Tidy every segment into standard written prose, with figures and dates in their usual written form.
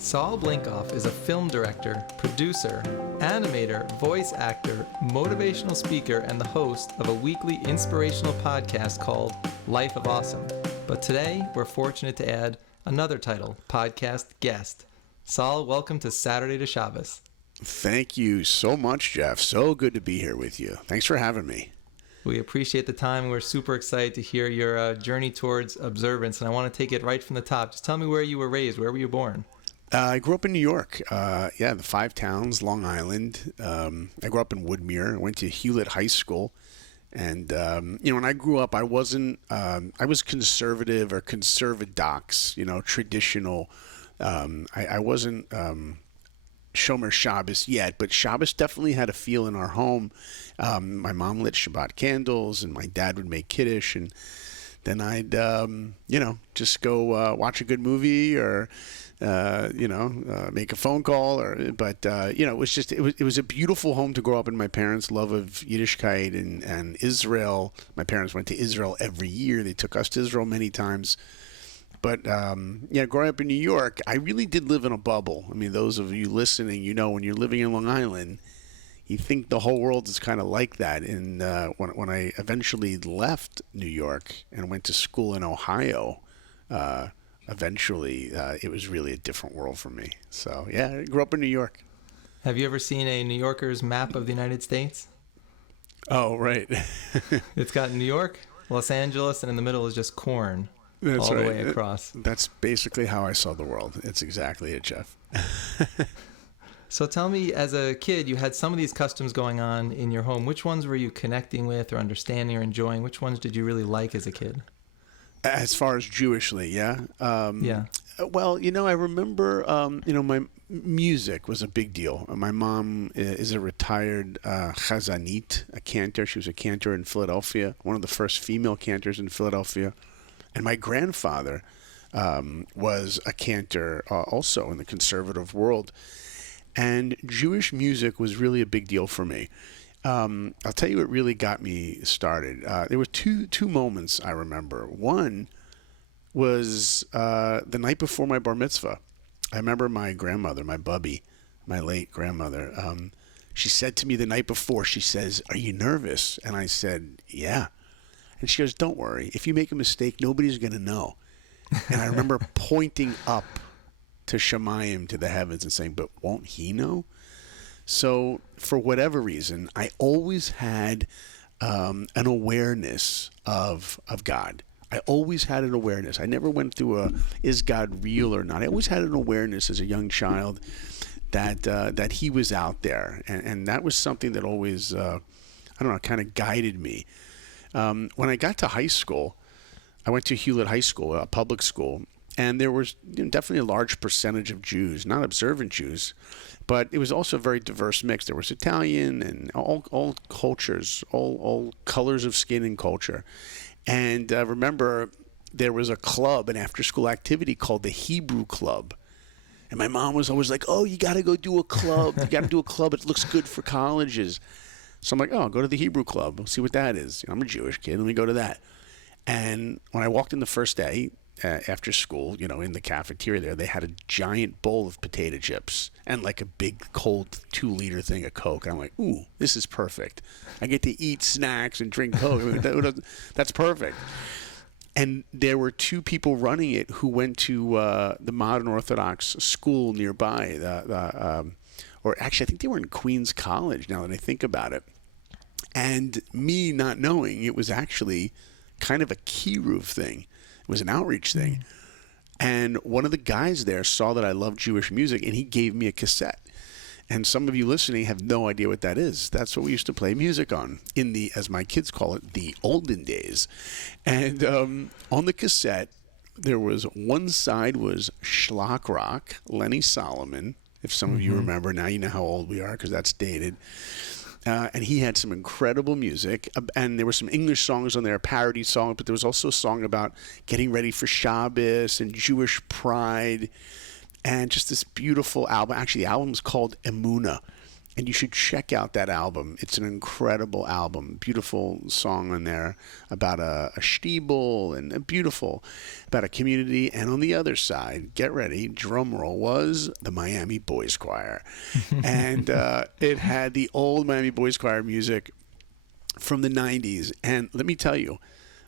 Saul Blinkoff is a film director, producer, animator, voice actor, motivational speaker, and the host of a weekly inspirational podcast called Life of Awesome. But today, we're fortunate to add another title, podcast guest. Saul, welcome to Saturday to Shabbos. Thank you so much, Jeff. So good to be here with you. Thanks for having me. We appreciate the time. We're super excited to hear your journey towards observance, and I want to take it right from the top. Just tell me where you were raised. Where were you born? I grew up in New York. The Five Towns, Long Island. I grew up in Woodmere. I went to Hewlett High School. And, when I grew up, I wasn't, I was conservative or conservadox, traditional. I wasn't Shomer Shabbos yet, but Shabbos definitely had a feel in our home. My mom lit Shabbat candles, and my dad would make Kiddush, and then I'd, just go watch a good movie or, make a phone call. It was a beautiful home to grow up in. My parents' love of Yiddishkeit and Israel. My parents went to Israel every year. They took us to Israel many times. But, growing up in New York, I really did live in a bubble. I mean, those of you listening, when you're living in Long Island, you think the whole world is kind of like that. And when I eventually left New York and went to school in Ohio, it was really a different world for me. So, I grew up in New York. Have you ever seen a New Yorker's map of the United States? Oh, right. It's got New York, Los Angeles, and in the middle is just corn. That's all right. The way across. That's basically how I saw the world. It's exactly it, Jeff. So tell me, as a kid, you had some of these customs going on in your home. Which ones were you connecting with or understanding or enjoying? Which ones did you really like as a kid? As far as Jewishly, yeah? Yeah. Well, I remember, my music was a big deal. My mom is a retired chazanit, a cantor. She was a cantor in Philadelphia, one of the first female cantors in Philadelphia. And my grandfather was a cantor also in the conservative world. And Jewish music was really a big deal for me. I'll tell you what really got me started. There were two moments I remember. One was the night before my bar mitzvah. I remember my grandmother, my bubby, my late grandmother, she said to me the night before, she says, "Are you nervous?" And I said, "Yeah." And she goes, "Don't worry. If you make a mistake, nobody's going to know." And I remember pointing up to Shemayim, to the heavens, and saying, "But won't he know?" So for whatever reason, I always had an awareness of God. I always had an awareness. I never went through is God real or not? I always had an awareness as a young child that he was out there. And that was something that always, kind of guided me. When I got to high school, I went to Hewlett High School, a public school, and there was definitely a large percentage of Jews, not observant Jews, but it was also a very diverse mix. There was Italian and all cultures, all colors of skin and culture. And remember, there was a club, an after-school activity called the Hebrew Club. And my mom was always like, "Oh, you got to go do a club. You got to do a club. It looks good for colleges." So I'm like, "Oh, I'll go to the Hebrew Club. We'll see what that is. I'm a Jewish kid. Let me go to that." And when I walked in the first day after school, in the cafeteria there, they had a giant bowl of potato chips and like a big cold 2-liter thing of Coke. I'm like, "Ooh, this is perfect. I get to eat snacks and drink Coke. That's perfect." And there were two people running it who went to the modern Orthodox school nearby, or actually, I think they were in Queens College, now that I think about it. And me not knowing, it was actually kind of a Kiruv thing. It was an outreach thing. And one of the guys there saw that I loved Jewish music, and he gave me a cassette. And some of you listening have no idea what that is. That's what we used to play music on in the, as my kids call it, the olden days. And on the cassette, there was one side was Schlock Rock, Lenny Solomon. If some of you remember, now you know how old we are because that's dated. And he had some incredible music. And there were some English songs on there, a parody song, but there was also a song about getting ready for Shabbos and Jewish pride. And just this beautiful album. Actually, the album's called Emunah. And you should check out that album. It's an incredible album. Beautiful song on there about a shtibel and beautiful about a community. And on the other side, get ready, drum roll, was the Miami Boys Choir. And it had the old Miami Boys Choir music from the 90s. And let me tell you,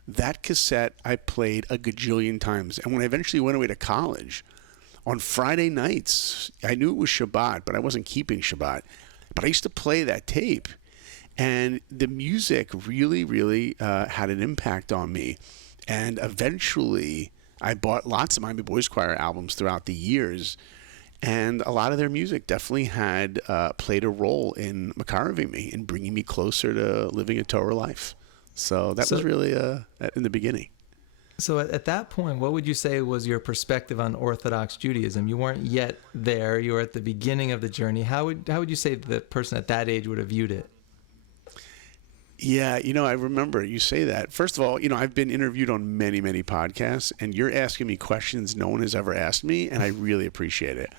that cassette I played a gajillion times. And when I eventually went away to college, on Friday nights, I knew it was Shabbat, but I wasn't keeping Shabbat. But I used to play that tape, and the music really, really had an impact on me. And eventually, I bought lots of Miami Boys Choir albums throughout the years, and a lot of their music definitely had played a role in makariving me, in bringing me closer to living a Torah life. So that was really in the beginning. So at that point, what would you say was your perspective on Orthodox Judaism? You weren't yet there. You were at the beginning of the journey. How would you say the person at that age would have viewed it? Yeah, I remember you say that. First of all, I've been interviewed on many, many podcasts, and you're asking me questions no one has ever asked me, and I really appreciate it.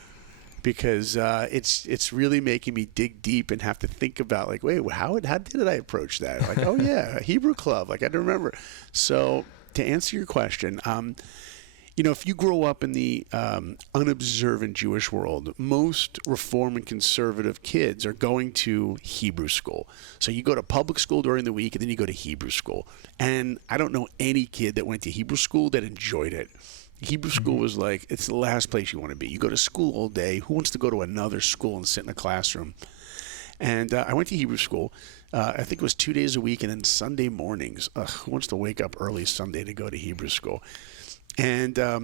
Because it's really making me dig deep and have to think about, like, wait, how did I approach that? Like, oh, yeah, a Hebrew club. Like, I don't remember. So to answer your question, if you grow up in the unobservant Jewish world, most Reform and conservative kids are going to Hebrew school. So you go to public school during the week, and then you go to Hebrew school. And I don't know any kid that went to Hebrew school that enjoyed it. Hebrew school was like, it's the last place you want to be. You go to school all day. Who wants to go to another school and sit in a classroom? And I went to Hebrew school. I think it was 2 days a week, and then Sunday mornings. Who wants to wake up early Sunday to go to Hebrew school? And I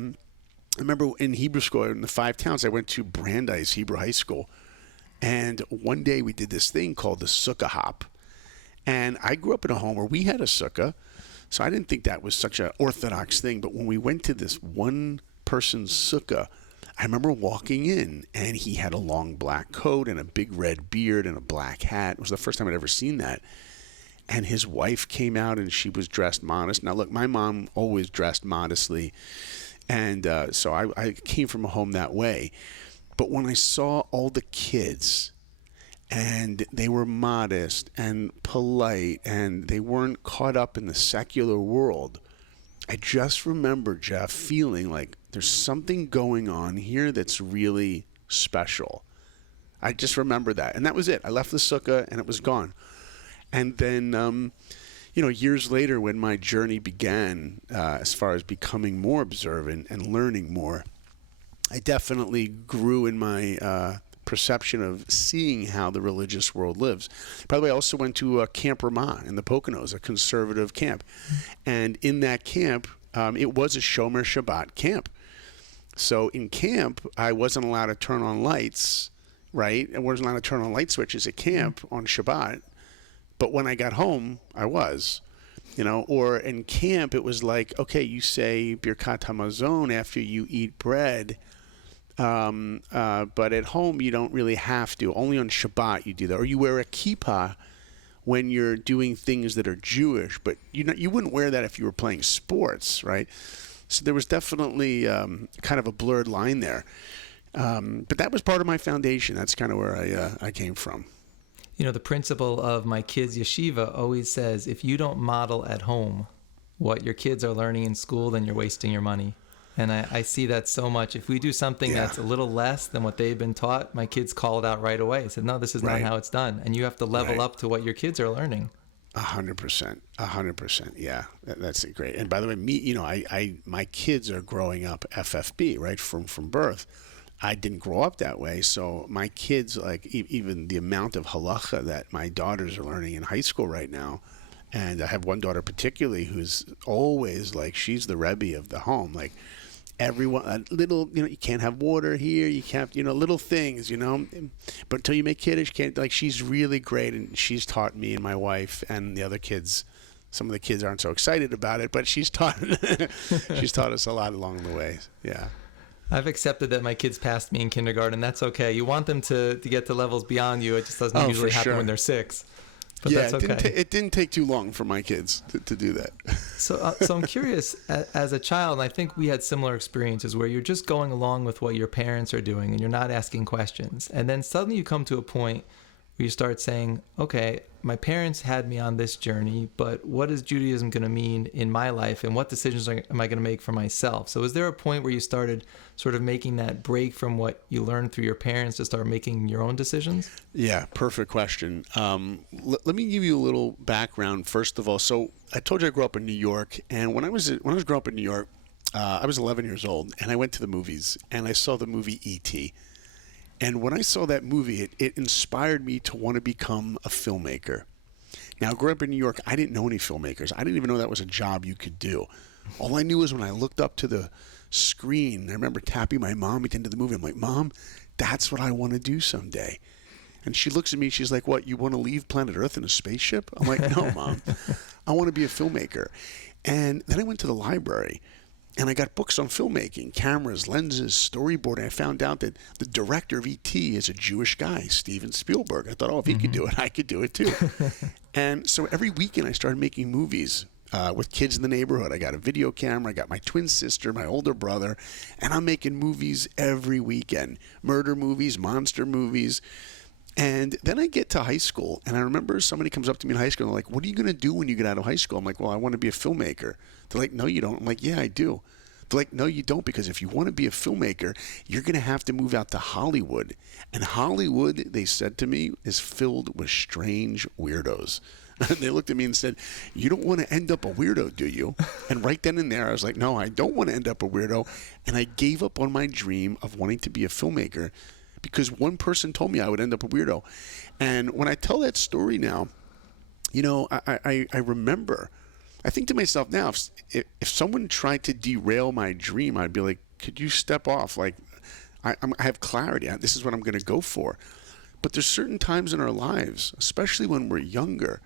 remember in Hebrew school, in the 5 towns, I went to Brandeis Hebrew High School. And one day we did this thing called the sukkah hop. And I grew up in a home where we had a sukkah. So I didn't think that was such an Orthodox thing. But when we went to this one person's sukkah, I remember walking in, and he had a long black coat and a big red beard and a black hat. It was the first time I'd ever seen that. And his wife came out, and she was dressed modest. Now, look, my mom always dressed modestly, and so I came from a home that way. But when I saw all the kids, and they were modest and polite, and they weren't caught up in the secular world, I just remember, Jeff, feeling like there's something going on here that's really special. I just remember that. And that was it. I left the sukkah, and it was gone. And then, years later, when my journey began, as far as becoming more observant and learning more, I definitely grew in my perception of seeing how the religious world lives. By the way, I also went to Camp Ramah in the Poconos, a conservative camp. And in that camp, it was a Shomer Shabbat camp. So in camp, I wasn't allowed to turn on lights, right? I wasn't allowed to turn on light switches at camp on Shabbat. But when I got home, I was. Or in camp, it was like, okay, you say Birkat Hamazon after you eat bread. But at home, you don't really have to. Only on Shabbat you do that. Or you wear a kippah when you're doing things that are Jewish. But you wouldn't wear that if you were playing sports, right? So there was definitely kind of a blurred line there. But that was part of my foundation. That's kind of where I came from. The principle of my kids' yeshiva always says, if you don't model at home what your kids are learning in school, then you're wasting your money. And I see that so much. If we do something that's a little less than what they've been taught, my kids call it out right away. I said, no, this is not how it's done. And you have to level up to what your kids are learning. 100%. Yeah, that's great. And by the way, my kids are growing up FFB, right, from birth. I didn't grow up that way, so my kids, like even the amount of halacha that my daughters are learning in high school right now, and I have one daughter particularly who's always like, she's the Rebbe of the home, like everyone, little, you can't have water here, you can't, little things, but until you make kiddush, can't, like, she's really great, and she's taught me and my wife and the other kids. Some of the kids aren't so excited about it, but she's taught us a lot along the way. Yeah. I've accepted that my kids passed me in kindergarten. That's okay. You want them to get to levels beyond you. It just doesn't usually happen when they're 6. But yeah, that's okay. It didn't take too long for my kids to do that. So I'm curious, as a child, and I think we had similar experiences where you're just going along with what your parents are doing and you're not asking questions. And then suddenly you come to a point where you start saying, okay, my parents had me on this journey, but what is Judaism going to mean in my life, and what decisions am I going to make for myself? So is there a point where you started sort of making that break from what you learned through your parents to start making your own decisions? Yeah, perfect question. Let me give you a little background first of all. So I told you I grew up in New York, and when I was growing up in New York, I was 11 years old, and I went to the movies, and I saw the movie E.T. And when I saw that movie, it inspired me to want to become a filmmaker. Now, growing up in New York, I didn't know any filmmakers. I didn't even know that was a job you could do. All I knew was when I looked up to the screen, I remember tapping my mom at the end of the movie. I'm like, Mom, that's what I want to do someday. And she looks at me, she's like, what, you want to leave planet Earth in a spaceship? I'm like, no, Mom, I want to be a filmmaker. And then I went to the library. And I got books on filmmaking, cameras, lenses, storyboarding. I found out that the director of E.T. is a Jewish guy, Steven Spielberg. I thought, if he could do it, I could do it too. And so every weekend I started making movies with kids in the neighborhood. I got a video camera. I got my twin sister, my older brother, and I'm making movies every weekend. Murder movies, monster movies. And then I get to high school, and I remember somebody comes up to me in high school, and they're like, what are you going to do when you get out of high school? I'm like, well, I want to be a filmmaker. They're like, no, you don't. I'm like, yeah, I do. They're like, no, you don't, because if you want to be a filmmaker, you're going to have to move out to Hollywood. And Hollywood, they said to me, is filled with strange weirdos. And they looked at me and said, you don't want to end up a weirdo, do you? And right then and there, I was like, no, I don't want to end up a weirdo. And I gave up on my dream of wanting to be a filmmaker because one person told me I would end up a weirdo. And when I tell that story now, you know, I remember, I think to myself now, if someone tried to derail my dream, I'd be like, could you step off? Like, I have clarity. This is what I'm going to go for. But there's certain times in our lives, especially when we're younger,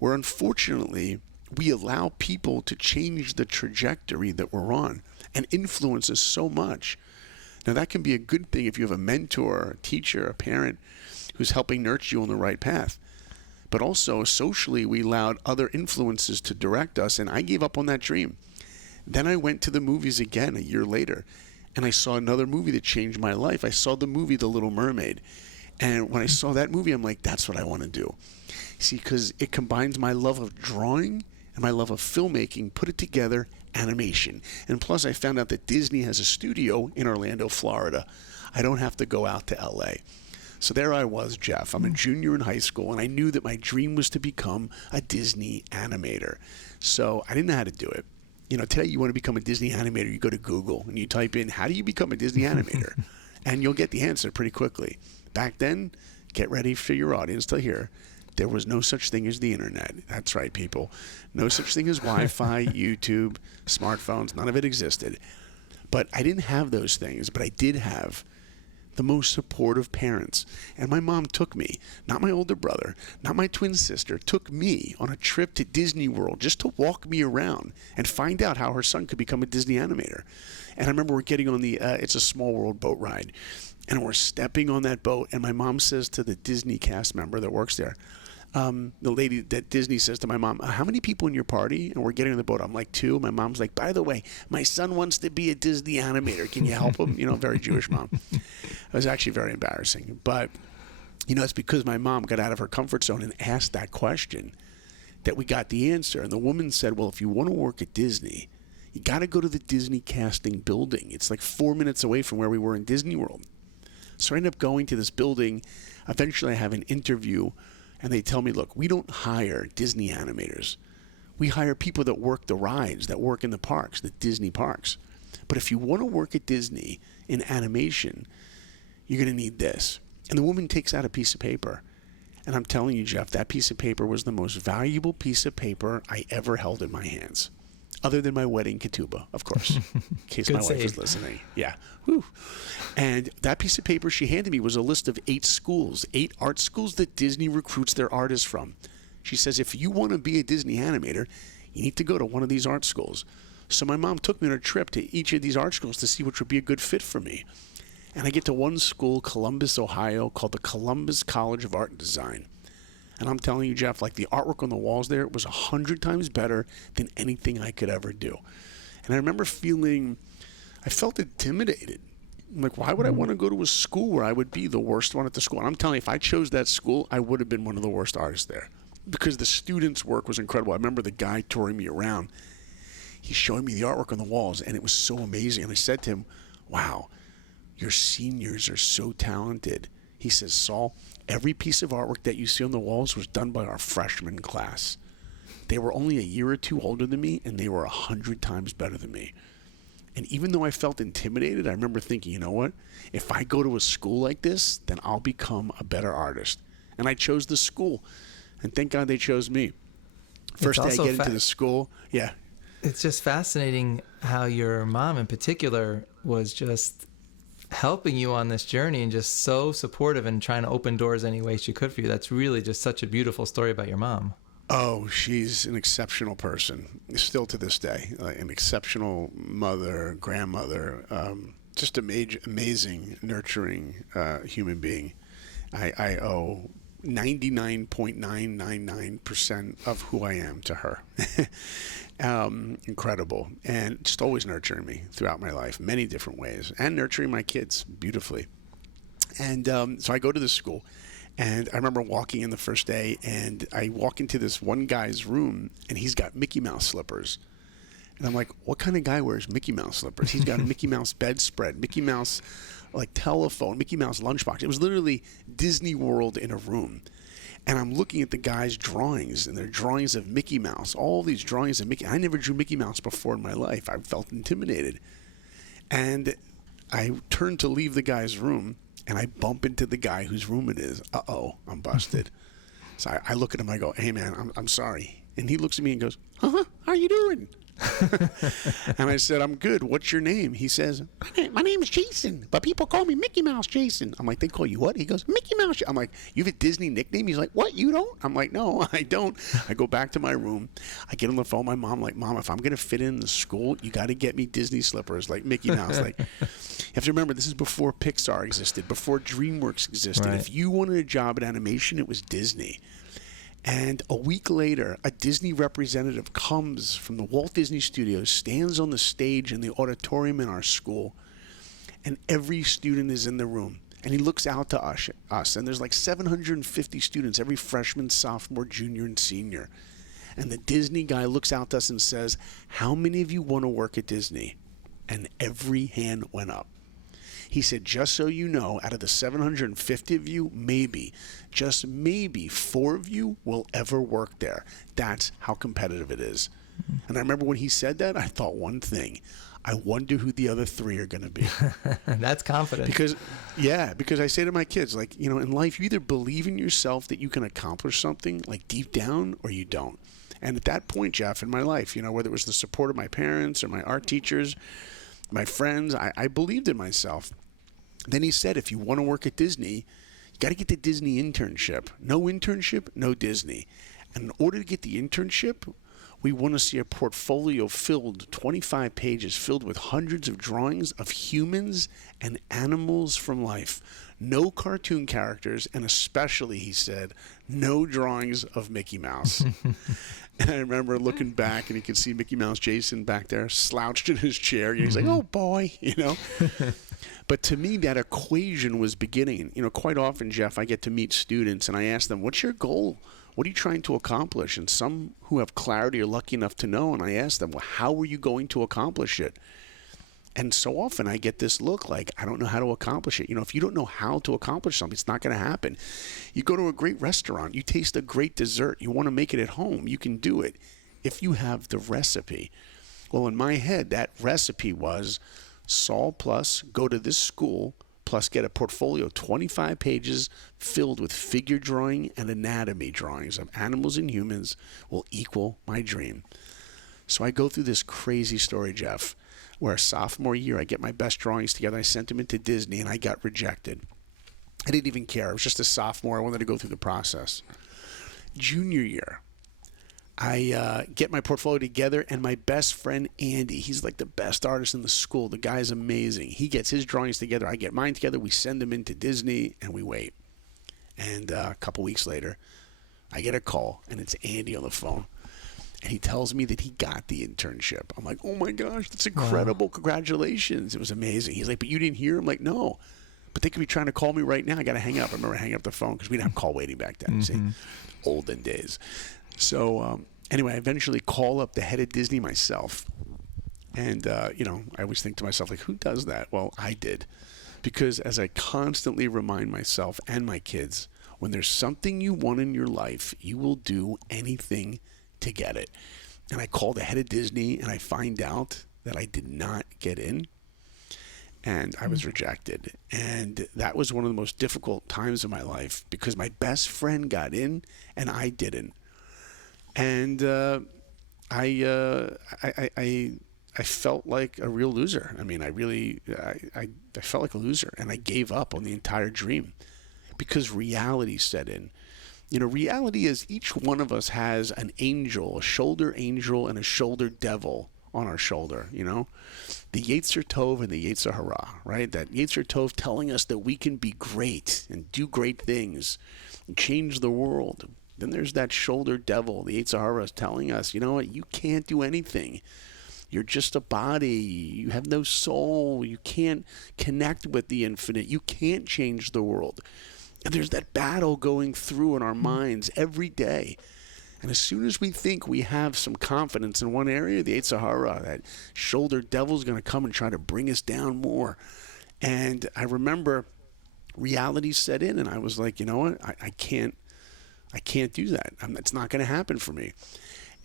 where unfortunately we allow people to change the trajectory that we're on and influence us so much. Now, that can be a good thing if you have a mentor, a teacher, a parent who's helping nurture you on the right path. But also, socially, we allowed other influences to direct us, and I gave up on that dream. Then I went to the movies again a year later, and I saw another movie that changed my life. I saw the movie The Little Mermaid. And when I saw that movie, I'm like, that's what I want to do. See, because it combines my love of drawing and my love of filmmaking, put it together, animation. And plus, I found out that Disney has a studio in Orlando, Florida. I don't have to go out to L.A. So there I was, Jeff. I'm a junior in high school, and I knew that my dream was to become a Disney animator. So I didn't know how to do it. You know, today you want to become a Disney animator, you go to Google, and you type in, how do you become a Disney animator? And you'll get the answer pretty quickly. Back then, get ready for your audience to hear, there was no such thing as the internet. That's right, people. No such thing as Wi-Fi, YouTube, smartphones. None of it existed. But I didn't have those things, but I did have the most supportive parents. And my mom took me, not my older brother, not my twin sister, took me on a trip to Disney World just to walk me around and find out how her son could become a Disney animator. And I remember we're getting on the It's a Small World boat ride. And we're stepping on that boat, and my mom says to the Disney cast member that works there, the lady that Disney says to my mom, how many people in your party? And we're getting on the boat. I'm like, 2. My mom's like, by the way, my son wants to be a Disney animator. Can you help him? You know, very Jewish mom. It was actually very embarrassing. But, you know, it's because my mom got out of her comfort zone and asked that question that we got the answer. And the woman said, well, if you want to work at Disney, you got to go to the Disney casting building. It's like 4 minutes away from where we were in Disney World. So I end up going to this building. Eventually I have an interview, and they tell me, look, we don't hire Disney animators. We hire people that work the rides, that work in the parks, the Disney parks. But if you want to work at Disney in animation, you're going to need this. And the woman takes out a piece of paper. And I'm telling you, Jeff, that piece of paper was the most valuable piece of paper I ever held in my hands. Other than my wedding ketubah, of course, in case my wife is listening. Yeah. Whew. And that piece of paper she handed me was a list of 8 schools, 8 art schools that Disney recruits their artists from. She says, if you want to be a Disney animator, you need to go to one of these art schools. So my mom took me on a trip to each of these art schools to see which would be a good fit for me. And I get to one school, Columbus, Ohio, called the Columbus College of Art and Design. And I'm telling you, Jeff, like the artwork on the walls there was 100 times better than anything I could ever do. And I remember I felt intimidated, I'm like, why would I want to go to a school where I would be the worst one at the school? And I'm telling you, if I chose that school, I would have been one of the worst artists there because the students' work was incredible. I remember the guy touring me around. He's showing me the artwork on the walls, and it was so amazing. And I said to him, wow, your seniors are so talented. He says, Saul, every piece of artwork that you see on the walls was done by our freshman class. They were only a year or two older than me, and they were 100 times better than me. And even though I felt intimidated, I remember thinking, you know what? If I go to a school like this, then I'll become a better artist. And I chose the school. And thank God they chose me. First day I get into the school, yeah. It's just fascinating how your mom in particular was just helping you on this journey and just so supportive and trying to open doors any way she could for you. That's really just such a beautiful story about your mom. Oh, she's an exceptional person, still to this day. An exceptional mother, grandmother, just amazing, nurturing human being. I owe 99.999% of who I am to her. Incredible. And just always nurturing me throughout my life, many different ways, and nurturing my kids beautifully. And so I go to this school. And I remember walking in the first day, and I walk into this one guy's room, and he's got Mickey Mouse slippers. And I'm like, what kind of guy wears Mickey Mouse slippers? He's got a Mickey Mouse bedspread, Mickey Mouse telephone, Mickey Mouse lunchbox. It was literally Disney World in a room. And I'm looking at the guy's drawings, and they're drawings of Mickey Mouse, all these drawings of Mickey. I never drew Mickey Mouse before in my life. I felt intimidated. And I turned to leave the guy's room, and I bump into the guy whose room it is. Uh-oh, I'm busted. So I look at him, I go, hey, man, I'm sorry. And he looks at me and goes, how are you doing? And I said, I'm good. What's your name? He says, my name is Jason, but people call me Mickey Mouse Jason. I'm like, they call you what? He goes, Mickey Mouse. I'm like, you have a Disney nickname? He's like, what, you don't? I'm like, no, I don't. I go back to my room. I get on the phone with my mom, like, Mom, if I'm going to fit in the school, you got to get me Disney slippers like Mickey Mouse. Like, you have to remember, this is before Pixar existed, before DreamWorks existed. Right. If you wanted a job in animation, it was Disney. And a week later, a Disney representative comes from the Walt Disney Studios, stands on the stage in the auditorium in our school, and every student is in the room. And he looks out to us, and there's like 750 students, every freshman, sophomore, junior, and senior. And the Disney guy looks out to us and says, how many of you want to work at Disney? And every hand went up. He said, just so you know, out of the 750 of you, maybe, just maybe 4 of you will ever work there. That's how competitive it is. And I remember when he said that, I thought one thing. I wonder who the other 3 are going to be. That's confident. Because I say to my kids, like, you know, in life, you either believe in yourself that you can accomplish something, like deep down, or you don't. And at that point, Jeff, in my life, you know, whether it was the support of my parents or my art teachers, my friends, I believed in myself. Then he said, if you want to work at Disney, you got to get the Disney internship. No internship, no Disney. And in order to get the internship, we want to see a portfolio filled, 25 pages, filled with hundreds of drawings of humans and animals from life. No cartoon characters, and especially, he said, no drawings of Mickey Mouse. And I remember looking back, and you could see Mickey Mouse Jason back there, slouched in his chair. He's like, oh, boy, you know. But to me, that equation was beginning. You know, quite often, Jeff, I get to meet students, and I ask them, what's your goal? What are you trying to accomplish? And some who have clarity are lucky enough to know, and I ask them, well, how are you going to accomplish it? And so often I get this look like, I don't know how to accomplish it. You know, if you don't know how to accomplish something, it's not going to happen. You go to a great restaurant, you taste a great dessert, you want to make it at home, you can do it if you have the recipe. Well, in my head, that recipe was Saul plus go to this school plus get a portfolio, 25 pages filled with figure drawing and anatomy drawings of animals and humans will equal my dream. So I go through this crazy story, Jeff, where sophomore year I get my best drawings together. I sent them into Disney and I got rejected. I didn't even care. I was just a sophomore. I wanted to go through the process. Junior year, I get my portfolio together, and my best friend, Andy, he's like the best artist in the school. The guy's amazing. He gets his drawings together. I get mine together. We send them into Disney, and we wait. And a couple weeks later, I get a call, and it's Andy on the phone. And he tells me that he got the internship. I'm like, oh my gosh, that's incredible. Wow. Congratulations. It was amazing. He's like, but you didn't hear? I'm like, no. But they could be trying to call me right now. I got to hang up. I remember hanging up the phone because we didn't have call waiting back then. See, olden days. So anyway, I eventually call up the head of Disney myself. And, you know, I always think to myself, like, who does that? Well, I did. Because as I constantly remind myself and my kids, when there's something you want in your life, you will do anything to get it. And I call the head of Disney and I find out that I did not get in and I was rejected. And that was one of the most difficult times of my life because my best friend got in and I didn't. And I felt like a real loser. I mean, I felt like a loser and I gave up on the entire dream because reality set in. You know, reality is each one of us has an angel, a shoulder angel and a shoulder devil on our shoulder, you know? The Yetzer Tov and the Yetzer Hara, right? That Yetzer Tov telling us that we can be great and do great things and change the world. Then there's that shoulder devil, the Yetzer Hara, is telling us, you know what, you can't do anything. You're just a body. You have no soul. You can't connect with the infinite. You can't change the world. And there's that battle going through in our minds every day. And as soon as we think we have some confidence in one area, the Yetzer Hara, that shoulder devil's going to come and try to bring us down more. And I remember reality set in, and I was like, you know what? I can't do that. It's not going to happen for me.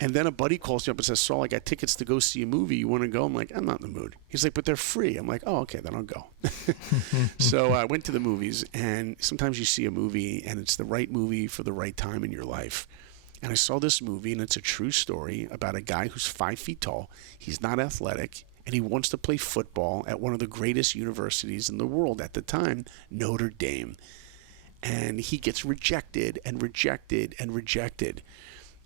And then a buddy calls me up and says, Saul, I got tickets to go see a movie. You want to go? I'm like, I'm not in the mood. He's like, but they're free. I'm like, oh, okay, then I'll go. So I went to the movies, and sometimes you see a movie, and it's the right movie for the right time in your life. And I saw this movie, and it's a true story about a guy who's 5 feet tall. He's not athletic, and he wants to play football at one of the greatest universities in the world at the time, Notre Dame. And he gets rejected and rejected and rejected.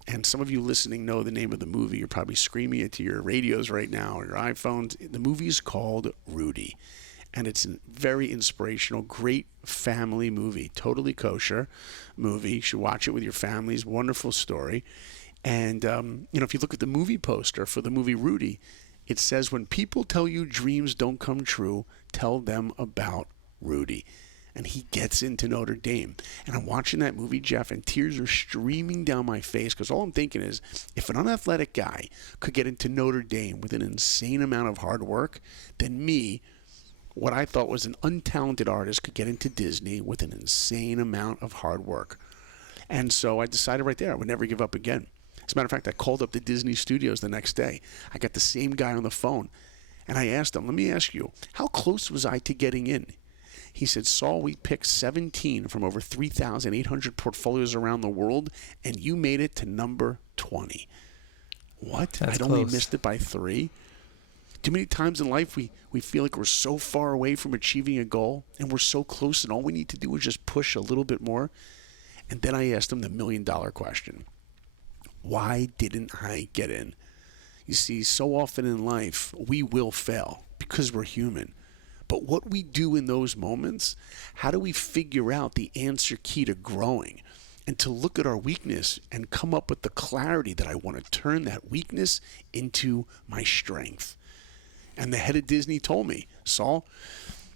And some of you listening know the name of the movie. You're probably screaming it to your radios right now or your iPhones. The movie is called Rudy. And it's a very inspirational, great family movie. Totally kosher movie. You should watch it with your families. Wonderful story. And, you know, if you look at the movie poster for the movie Rudy, it says, when people tell you dreams don't come true, tell them about Rudy. And he gets into Notre Dame. And I'm watching that movie, Jeff, and tears are streaming down my face because all I'm thinking is, if an unathletic guy could get into Notre Dame with an insane amount of hard work, then me, what I thought was an untalented artist, could get into Disney with an insane amount of hard work. And so I decided right there I would never give up again. As a matter of fact, I called up the Disney studios the next day. I got the same guy on the phone. And I asked him, let me ask you, how close was I to getting in? He said, Saul, we picked 17 from over 3,800 portfolios around the world, and you made it to number 20. What? That's I'd only close. missed it by 3? Too many times in life we feel like we're so far away from achieving a goal, and we're so close, and all we need to do is just push a little bit more. And then I asked him the million-dollar question. Why didn't I get in? You see, so often in life, we will fail because we're human. But what we do in those moments, how do we figure out the answer key to growing and to look at our weakness and come up with the clarity that I want to turn that weakness into my strength? And the head of Disney told me, Saul,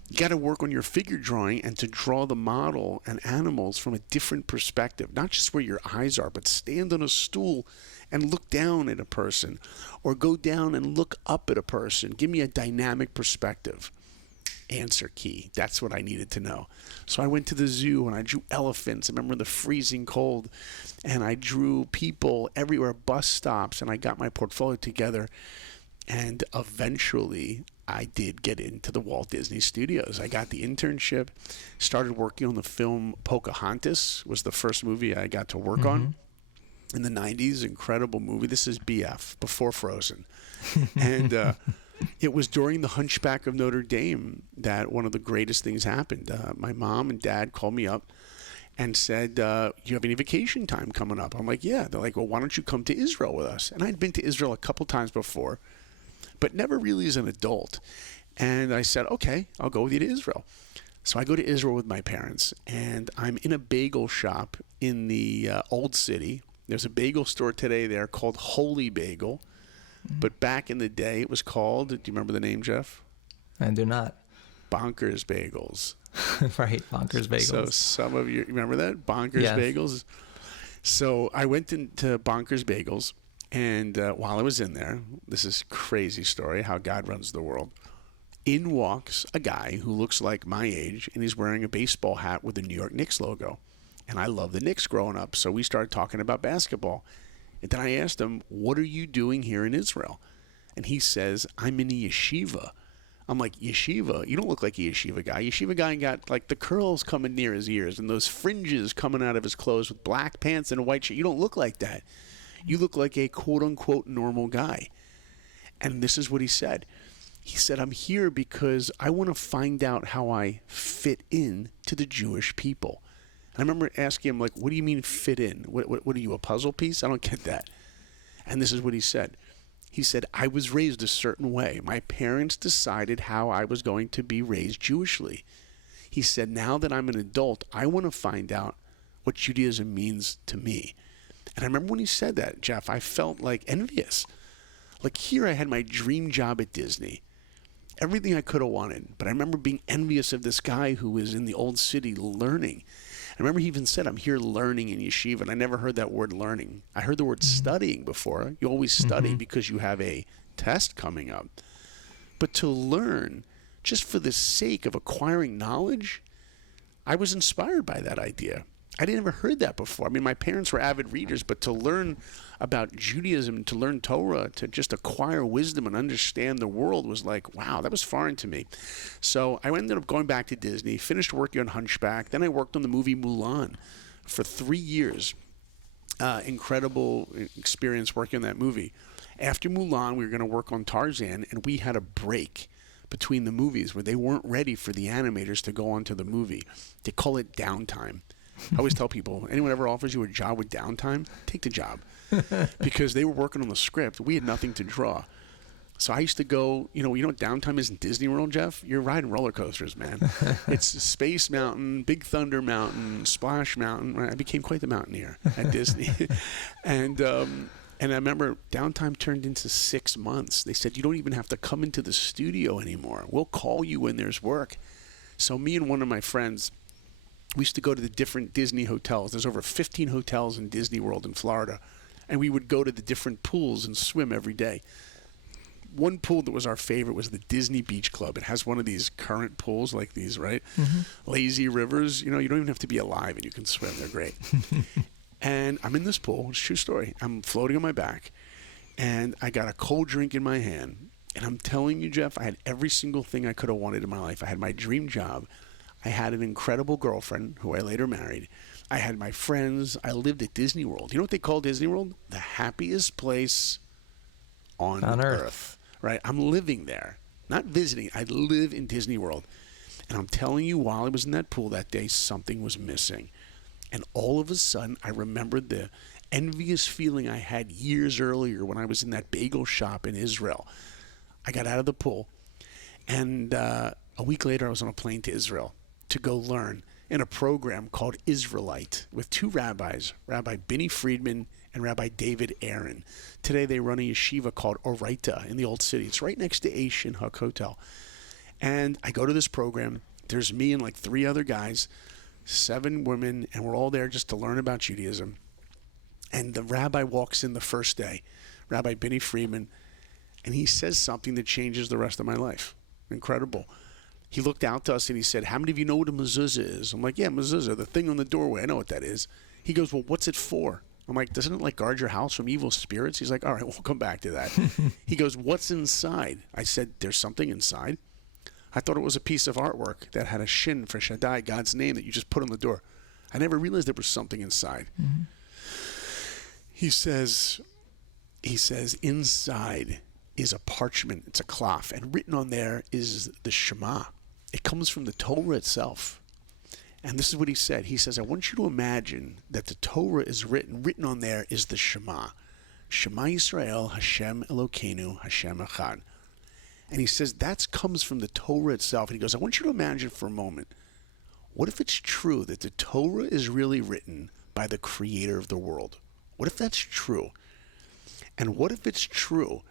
you got to work on your figure drawing and to draw the model and animals from a different perspective, not just where your eyes are, but stand on a stool and look down at a person or go down and look up at a person. Give me a dynamic perspective. Answer key. That's what I needed to know. So I went to the zoo and I drew elephants. I remember the freezing cold. And I drew people everywhere, bus stops, and I got my portfolio together. And eventually I did get into the Walt Disney Studios. I got the internship, started working on the film Pocahontas, was the first movie I got to work on in the 90s. Incredible movie. This is BF, before Frozen. And it was during the Hunchback of Notre Dame that one of the greatest things happened. My mom and dad called me up and said, you have any vacation time coming up? I'm like, yeah. They're like, well, why don't you come to Israel with us? And I'd been to Israel a couple times before, but never really as an adult. And I said, okay, I'll go with you to Israel. So I go to Israel with my parents, and I'm in a bagel shop in the Old City. There's a bagel store today there called Holy Bagel. But back in the day, it was called, do you remember the name, Jeff? I do not. Bonkers Bagels. Right, Bonkers Bagels. So some of you remember that? Bonkers Bagels? So I went into Bonkers Bagels, and while I was in there, this is a crazy story, how God runs the world. In walks a guy who looks like my age, and he's wearing a baseball hat with the New York Knicks logo. And I love the Knicks growing up, so we started talking about basketball. And then I asked him, what are you doing here in Israel? And he says, I'm in a yeshiva. I'm like, yeshiva? You don't look like a yeshiva guy. Yeshiva guy got like the curls coming near his ears and those fringes coming out of his clothes with black pants and a white shirt. You don't look like that. You look like a quote-unquote normal guy. And this is what he said. He said, I'm here because I want to find out how I fit in to the Jewish people. And I remember asking him, like, what do you mean fit in? What are you, a puzzle piece? I don't get that. And this is what he said. He said, I was raised a certain way. My parents decided how I was going to be raised Jewishly. He said, now that I'm an adult, I want to find out what Judaism means to me. And I remember when he said that, Jeff, I felt like envious. Like here I had my dream job at Disney. Everything I could have wanted. But I remember being envious of this guy who was in the old city learning. I remember he even said, I'm here learning in yeshiva, and I never heard that word learning. I heard the word studying before. You always study because you have a test coming up. But to learn, just for the sake of acquiring knowledge, I was inspired by that idea. I didn't ever heard that before. I mean, my parents were avid readers, but to learn about Judaism, to learn Torah, to just acquire wisdom and understand the world was like, wow, that was foreign to me. So I ended up going back to Disney, finished working on Hunchback. Then I worked on the movie Mulan for 3 years. Incredible experience working on that movie. After Mulan, we were going to work on Tarzan, and we had a break between the movies where they weren't ready for the animators to go on to the movie. They call it downtime. I always tell people, anyone ever offers you a job with downtime, take the job. Because they were working on the script. We had nothing to draw. So I used to go, you know what downtime is in Disney World, Jeff? You're riding roller coasters, man. It's Space Mountain, Big Thunder Mountain, Splash Mountain. I became quite the mountaineer at Disney. And I remember downtime turned into 6 months. They said, you don't even have to come into the studio anymore. We'll call you when there's work. So me and one of my friends, we used to go to the different Disney hotels. There's over 15 hotels in Disney World in Florida. And we would go to the different pools and swim every day. One pool that was our favorite was the Disney Beach Club. It has one of these current pools like these, right? Lazy rivers. You know, you don't even have to be alive and you can swim. They're great. And I'm in this pool. It's a true story. I'm floating on my back. And I got a cold drink in my hand. And I'm telling you, Jeff, I had every single thing I could have wanted in my life. I had my dream job. I had an incredible girlfriend who I later married. I had my friends. I lived at Disney World. You know what they call Disney World? The happiest place on earth. Right? I'm living there. Not visiting. I live in Disney World. And I'm telling you, while I was in that pool that day, something was missing. And all of a sudden, I remembered the envious feeling I had years earlier when I was in that bagel shop in Israel. I got out of the pool. And a week later, I was on a plane to Israel to go learn in a program called Israelite with two rabbis, Rabbi Benny Friedman and Rabbi David Aaron. Today they run a yeshiva called Oraita in the Old City. It's right next to Asian Hook Hotel. And I go to this program. There's me and like 3 other guys, 7 women, and we're all there just to learn about Judaism. And the rabbi walks in the first day, Rabbi Benny Friedman, and he says something that changes the rest of my life. Incredible. He looked out to us and he said, how many of you know what a mezuzah is? I'm like, yeah, mezuzah, the thing on the doorway. I know what that is. He goes, well, what's it for? I'm like, doesn't it like guard your house from evil spirits? He's like, all right, we'll come back to that. He goes, what's inside? I said, there's something inside. I thought it was a piece of artwork that had a shin for Shaddai, God's name, that you just put on the door. I never realized there was something inside. He says, inside is a parchment. It's a cloth. And written on there is the Shema. It comes from the Torah itself. And this is what he said. He says, I want you to imagine that the Torah is written on there is the Shema. Shema Yisrael, Hashem Elokeinu, Hashem Echad. And he says that comes from the Torah itself. And he goes, I want you to imagine for a moment, what if it's true that the Torah is really written by the creator of the world? What if that's true? And what if it's true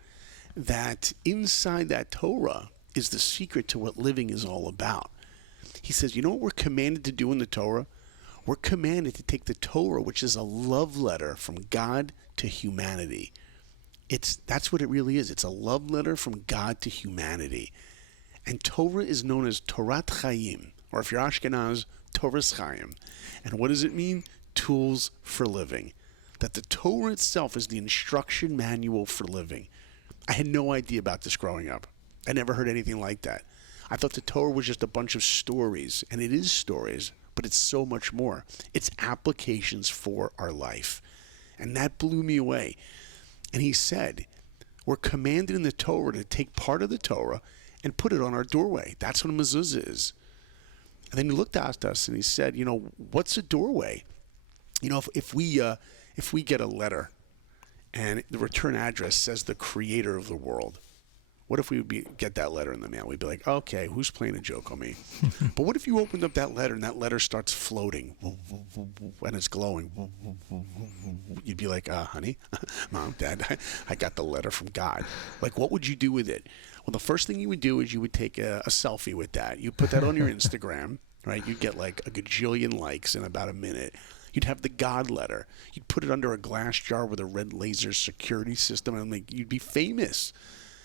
that inside that Torah is the secret to what living is all about? He says, you know what we're commanded to do in the Torah? We're commanded to take the Torah, which is a love letter from God to humanity. That's what it really is. It's a love letter from God to humanity. And Torah is known as Torat Chaim, or if you're Ashkenaz, Torah's Chaim. And what does it mean? Tools for living. That the Torah itself is the instruction manual for living. I had no idea about this growing up. I never heard anything like that. I thought the Torah was just a bunch of stories, and it is stories, but it's so much more. It's applications for our life. And that blew me away. And he said, we're commanded in the Torah to take part of the Torah and put it on our doorway. That's what a mezuzah is. And then he looked at us and he said, what's a doorway? If we get a letter and the return address says the creator of the world, what if we get that letter in the mail? We'd be like, okay, who's playing a joke on me? But what if you opened up that letter and that letter starts floating and it's glowing? You'd be like, honey, mom, dad, I got the letter from God. Like, what would you do with it? Well, the first thing you would do is you would take a selfie with that. You put that on your Instagram, right? You'd get like a gajillion likes in about a minute. You'd have the God letter. You'd put it under a glass jar with a red laser security system, and you'd be famous.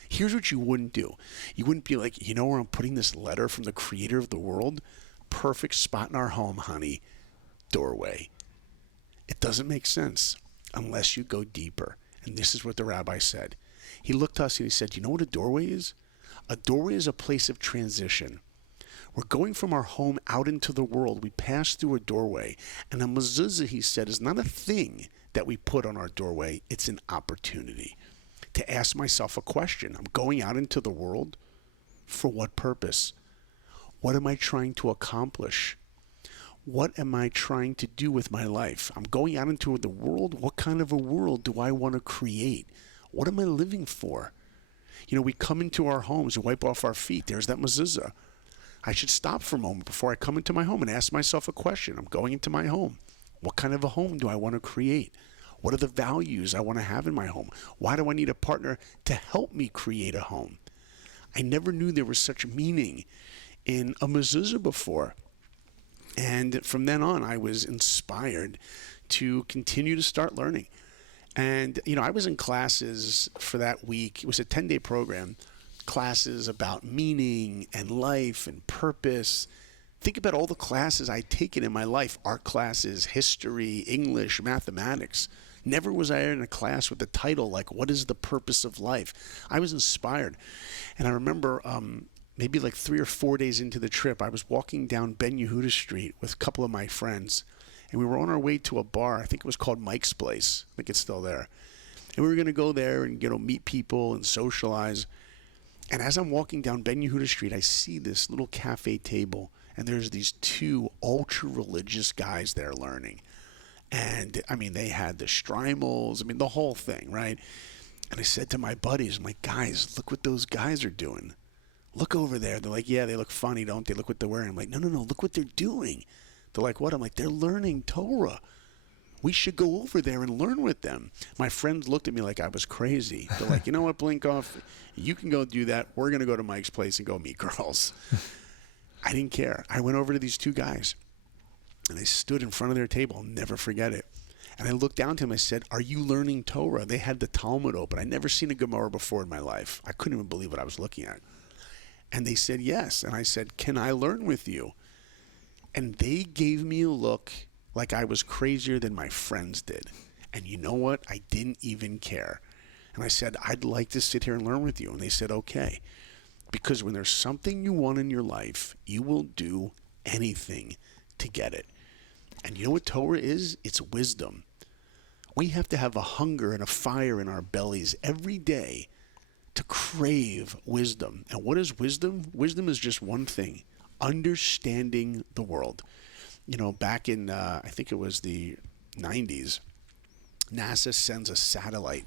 Here's what you wouldn't do. You wouldn't be like, where I'm putting this letter from the creator of the world? Perfect spot in our home, honey. Doorway. It doesn't make sense unless you go deeper. And this is what the rabbi said. He looked at us and he said, you know what a doorway is? A doorway is a place of transition. We're going from our home out into the world. We pass through a doorway. And a mezuzah, he said, is not a thing that we put on our doorway. It's an opportunity to ask myself a question. I'm going out into the world. For what purpose? What am I trying to accomplish? What am I trying to do with my life? I'm going out into the world. What kind of a world do I want to create? What am I living for? We come into our homes and wipe off our feet. There's that mezuzah. I should stop for a moment before I come into my home and ask myself a question. I'm going into my home. What kind of a home do I want to create? What are the values I want to have in my home? Why do I need a partner to help me create a home? I never knew there was such meaning in a mezuzah before. And from then on, I was inspired to continue to start learning. And, I was in classes for that week. It was a 10-day program, classes about meaning and life and purpose. Think about all the classes I'd taken in my life, art classes, history, English, mathematics. Never was I in a class with the title like, what is the purpose of life? I was inspired. And I remember maybe like 3 or 4 days into the trip, I was walking down Ben Yehuda Street with a couple of my friends. And we were on our way to a bar. I think it was called Mike's Place. I think it's still there. And we were going to go there and, meet people and socialize. And as I'm walking down Ben Yehuda Street, I see this little cafe table. And there's these 2 ultra-religious guys there learning. And, they had the Streimels. The whole thing, right? And I said to my buddies, I'm like, guys, look what those guys are doing. Look over there. They're like, yeah, they look funny, don't they? Look what they're wearing. I'm like, no, look what they're doing. They're like, what? I'm like, they're learning Torah. We should go over there and learn with them. My friends looked at me like I was crazy. They're like, you know what, Blinkoff? You can go do that. We're going to go to Mike's Place and go meet girls. I didn't care. I went over to these 2 guys, and I stood in front of their table. I'll never forget it. And I looked down to them. I said, are you learning Torah? They had the Talmud open. I'd never seen a Gemara before in my life. I couldn't even believe what I was looking at. And they said, yes. And I said, can I learn with you? And they gave me a look like I was crazier than my friends did. And you know what? I didn't even care. And I said, I'd like to sit here and learn with you. And they said, okay. Because when there's something you want in your life, you will do anything to get it. And you know what Torah is? It's wisdom. We have to have a hunger and a fire in our bellies every day to crave wisdom. And what is wisdom? Wisdom is just one thing. Understanding the world. Back in, I think it was the 90s, NASA sends a satellite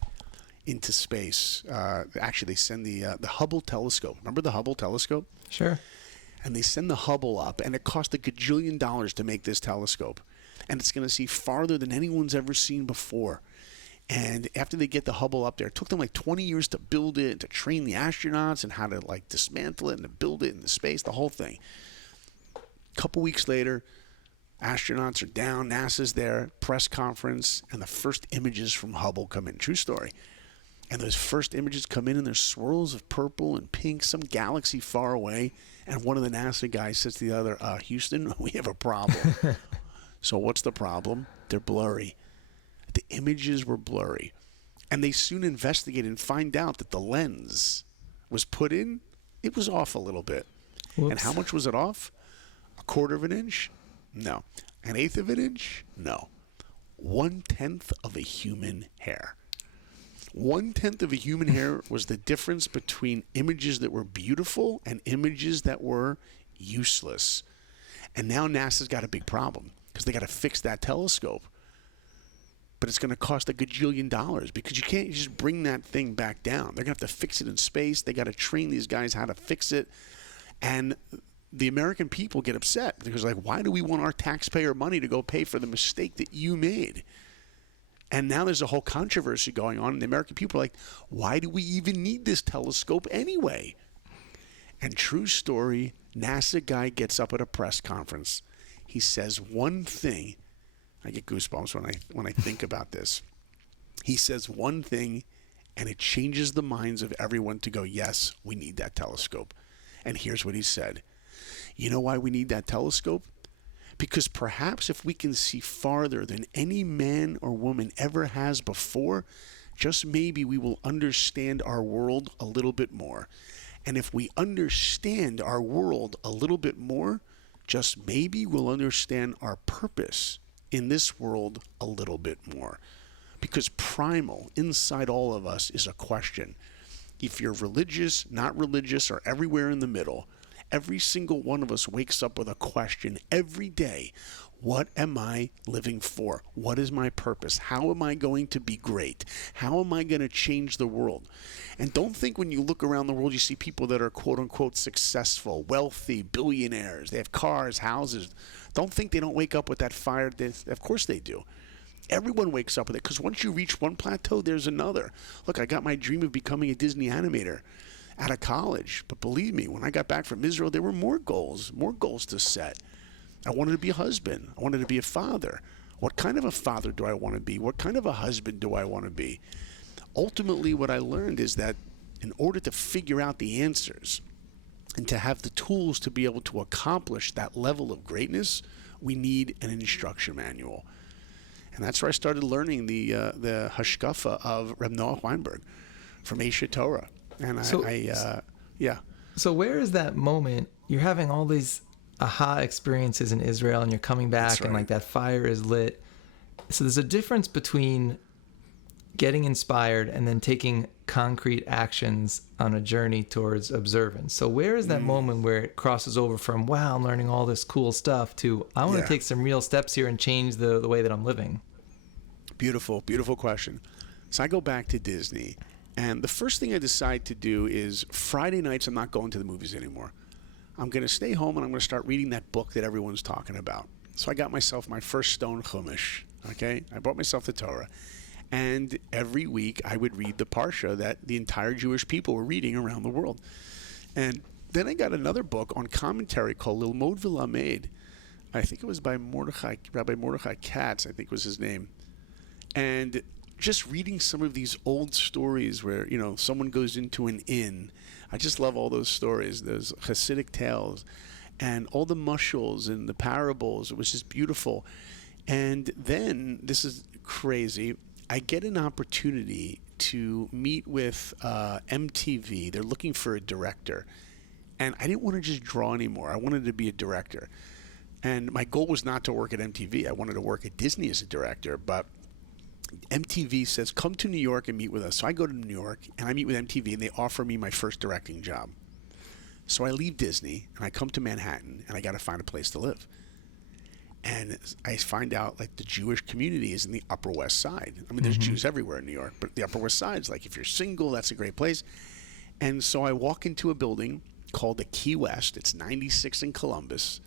into space. Actually, they send the Hubble telescope. Remember the Hubble telescope? Sure. And they send the Hubble up, and it cost $1 gajillion to make this telescope. And it's going to see farther than anyone's ever seen before. And after they get the Hubble up there, it took them like 20 years to build it, to train the astronauts and how to like dismantle it and to build it in the space, the whole thing. A couple weeks later, astronauts are down, NASA's there, press conference, and the first images from Hubble come in. True story. And those first images come in and there's swirls of purple and pink, some galaxy far away. And one of the NASA guys says to the other, Houston, we have a problem. So what's the problem? They're blurry. The images were blurry. And they soon investigate and find out that the lens was put in, it was off a little bit. Whoops. And how much was it off? 1/4 of an inch? No. 1/8 of an inch? No. 1/10 of a human hair. 1/10 of a human hair was the difference between images that were beautiful and images that were useless. And now NASA's got a big problem because they got to fix that telescope. But it's going to cost a gajillion dollars because you can't just bring that thing back down. They're going to have to fix it in space. They got to train these guys how to fix it. And the American people get upset because, like, why do we want our taxpayer money to go pay for the mistake that you made? And now there's a whole controversy going on, and the American people are like, why do we even need this telescope anyway? And true story, NASA guy gets up at a press conference. He says one thing. I get goosebumps when I think about this. He says one thing, and it changes the minds of everyone to go, yes, we need that telescope. And here's what he said. You know why we need that telescope? Because perhaps if we can see farther than any man or woman ever has before, just maybe we will understand our world a little bit more. And if we understand our world a little bit more, just maybe we'll understand our purpose in this world a little bit more. Because primal inside all of us is a question. If you're religious, not religious, or everywhere in the middle, every single one of us wakes up with a question every day. What am I living for? What is my purpose? How am I going to be great? How am I going to change the world? And don't think when you look around the world you see people that are quote-unquote successful, wealthy, billionaires. They have cars, houses. Don't think they don't wake up with that fire. Of course they do. Everyone wakes up with it because once you reach one plateau, there's another. Look, I got my dream of becoming a Disney animator out of college. But believe me, when I got back from Israel, there were more goals to set. I wanted to be a husband. I wanted to be a father. What kind of a father do I want to be? What kind of a husband do I want to be? Ultimately, what I learned is that in order to figure out the answers and to have the tools to be able to accomplish that level of greatness, we need an instruction manual. And that's where I started learning the hashkafa of Reb Noach Weinberg from Eshet Torah. And So where is that moment? You're having all these aha experiences in Israel and you're coming back and like that fire is lit. So there's a difference between getting inspired and then taking concrete actions on a journey towards observance. So where is that moment where it crosses over from, wow, I'm learning all this cool stuff to, I want to take some real steps here and change the way that I'm living? Beautiful, beautiful question. So I go back to Disney, and the first thing I decide to do is Friday nights I'm not going to the movies anymore. I'm going to stay home and I'm going to start reading that book that everyone's talking about. So I got myself my first stone chumash, okay? I bought myself the Torah. And every week I would read the Parsha that the entire Jewish people were reading around the world. And then I got another book on commentary called Lilmod V'Lamed. I think it was by Rabbi Mordechai Katz, I think was his name. And just reading some of these old stories where, you know, someone goes into an inn. I just love all those stories, those Hasidic tales, and all the mushuls and the parables. It was just beautiful. And then, this is crazy, I get an opportunity to meet with MTV. They're looking for a director. And I didn't want to just draw anymore. I wanted to be a director. And my goal was not to work at MTV. I wanted to work at Disney as a director. But MTV says, come to New York and meet with us. So I go to New York and I meet with MTV and they offer me my first directing job. So I leave Disney and I come to Manhattan and I got to find a place to live. And I find out like the Jewish community is in the Upper West Side. I mean, there's Jews everywhere in New York, but the Upper West Side is like, if you're single, that's a great place. And so I walk into a building called the Key West. It's 96 in Columbus.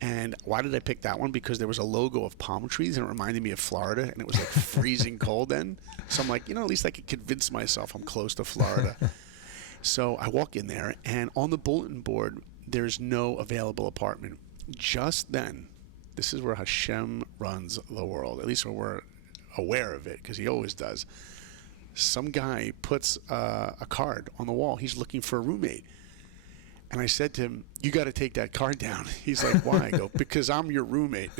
And why did I pick that one? Because there was a logo of palm trees, and it reminded me of Florida, and it was like freezing cold then. So I'm like, at least I could convince myself I'm close to Florida. So I walk in there, and on the bulletin board, there's no available apartment. Just then, this is where Hashem runs the world, at least when we're aware of it, because he always does. Some guy puts a card on the wall. He's looking for a roommate. And I said to him, you got to take that card down. He's like, why? I go, because I'm your roommate.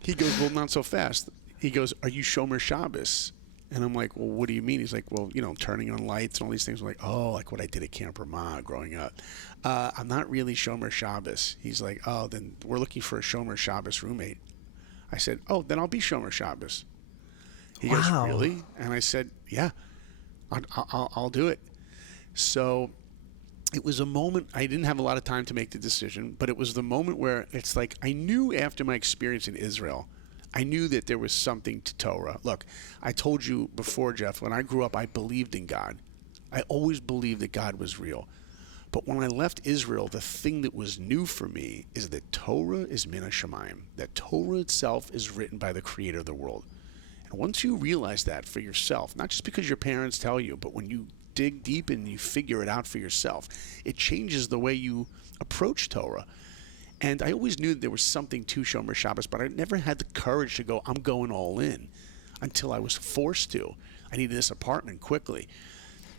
He goes, well, not so fast. He goes, are you Shomer Shabbos? And I'm like, well, what do you mean? He's like, well, turning on lights and all these things. I'm like, oh, like what I did at Camp Ramah growing up. I'm not really Shomer Shabbos. He's like, oh, then we're looking for a Shomer Shabbos roommate. I said, oh, then I'll be Shomer Shabbos. He goes, really? And I said, yeah, I'll do it. So it was a moment, I didn't have a lot of time to make the decision, but it was the moment where it's like I knew after my experience in Israel, I knew that there was something to Torah. Look, I told you before, Jeff, when I grew up, I believed in God. I always believed that God was real. But when I left Israel, the thing that was new for me is that Torah is min hashamayim, that Torah itself is written by the creator of the world. And once you realize that for yourself, not just because your parents tell you, but when you dig deep and you figure it out for yourself, it changes the way you approach Torah. And I always knew that there was something to Shomer Shabbos, but I never had the courage to go, I'm going all in, until I was forced to. I needed this apartment quickly.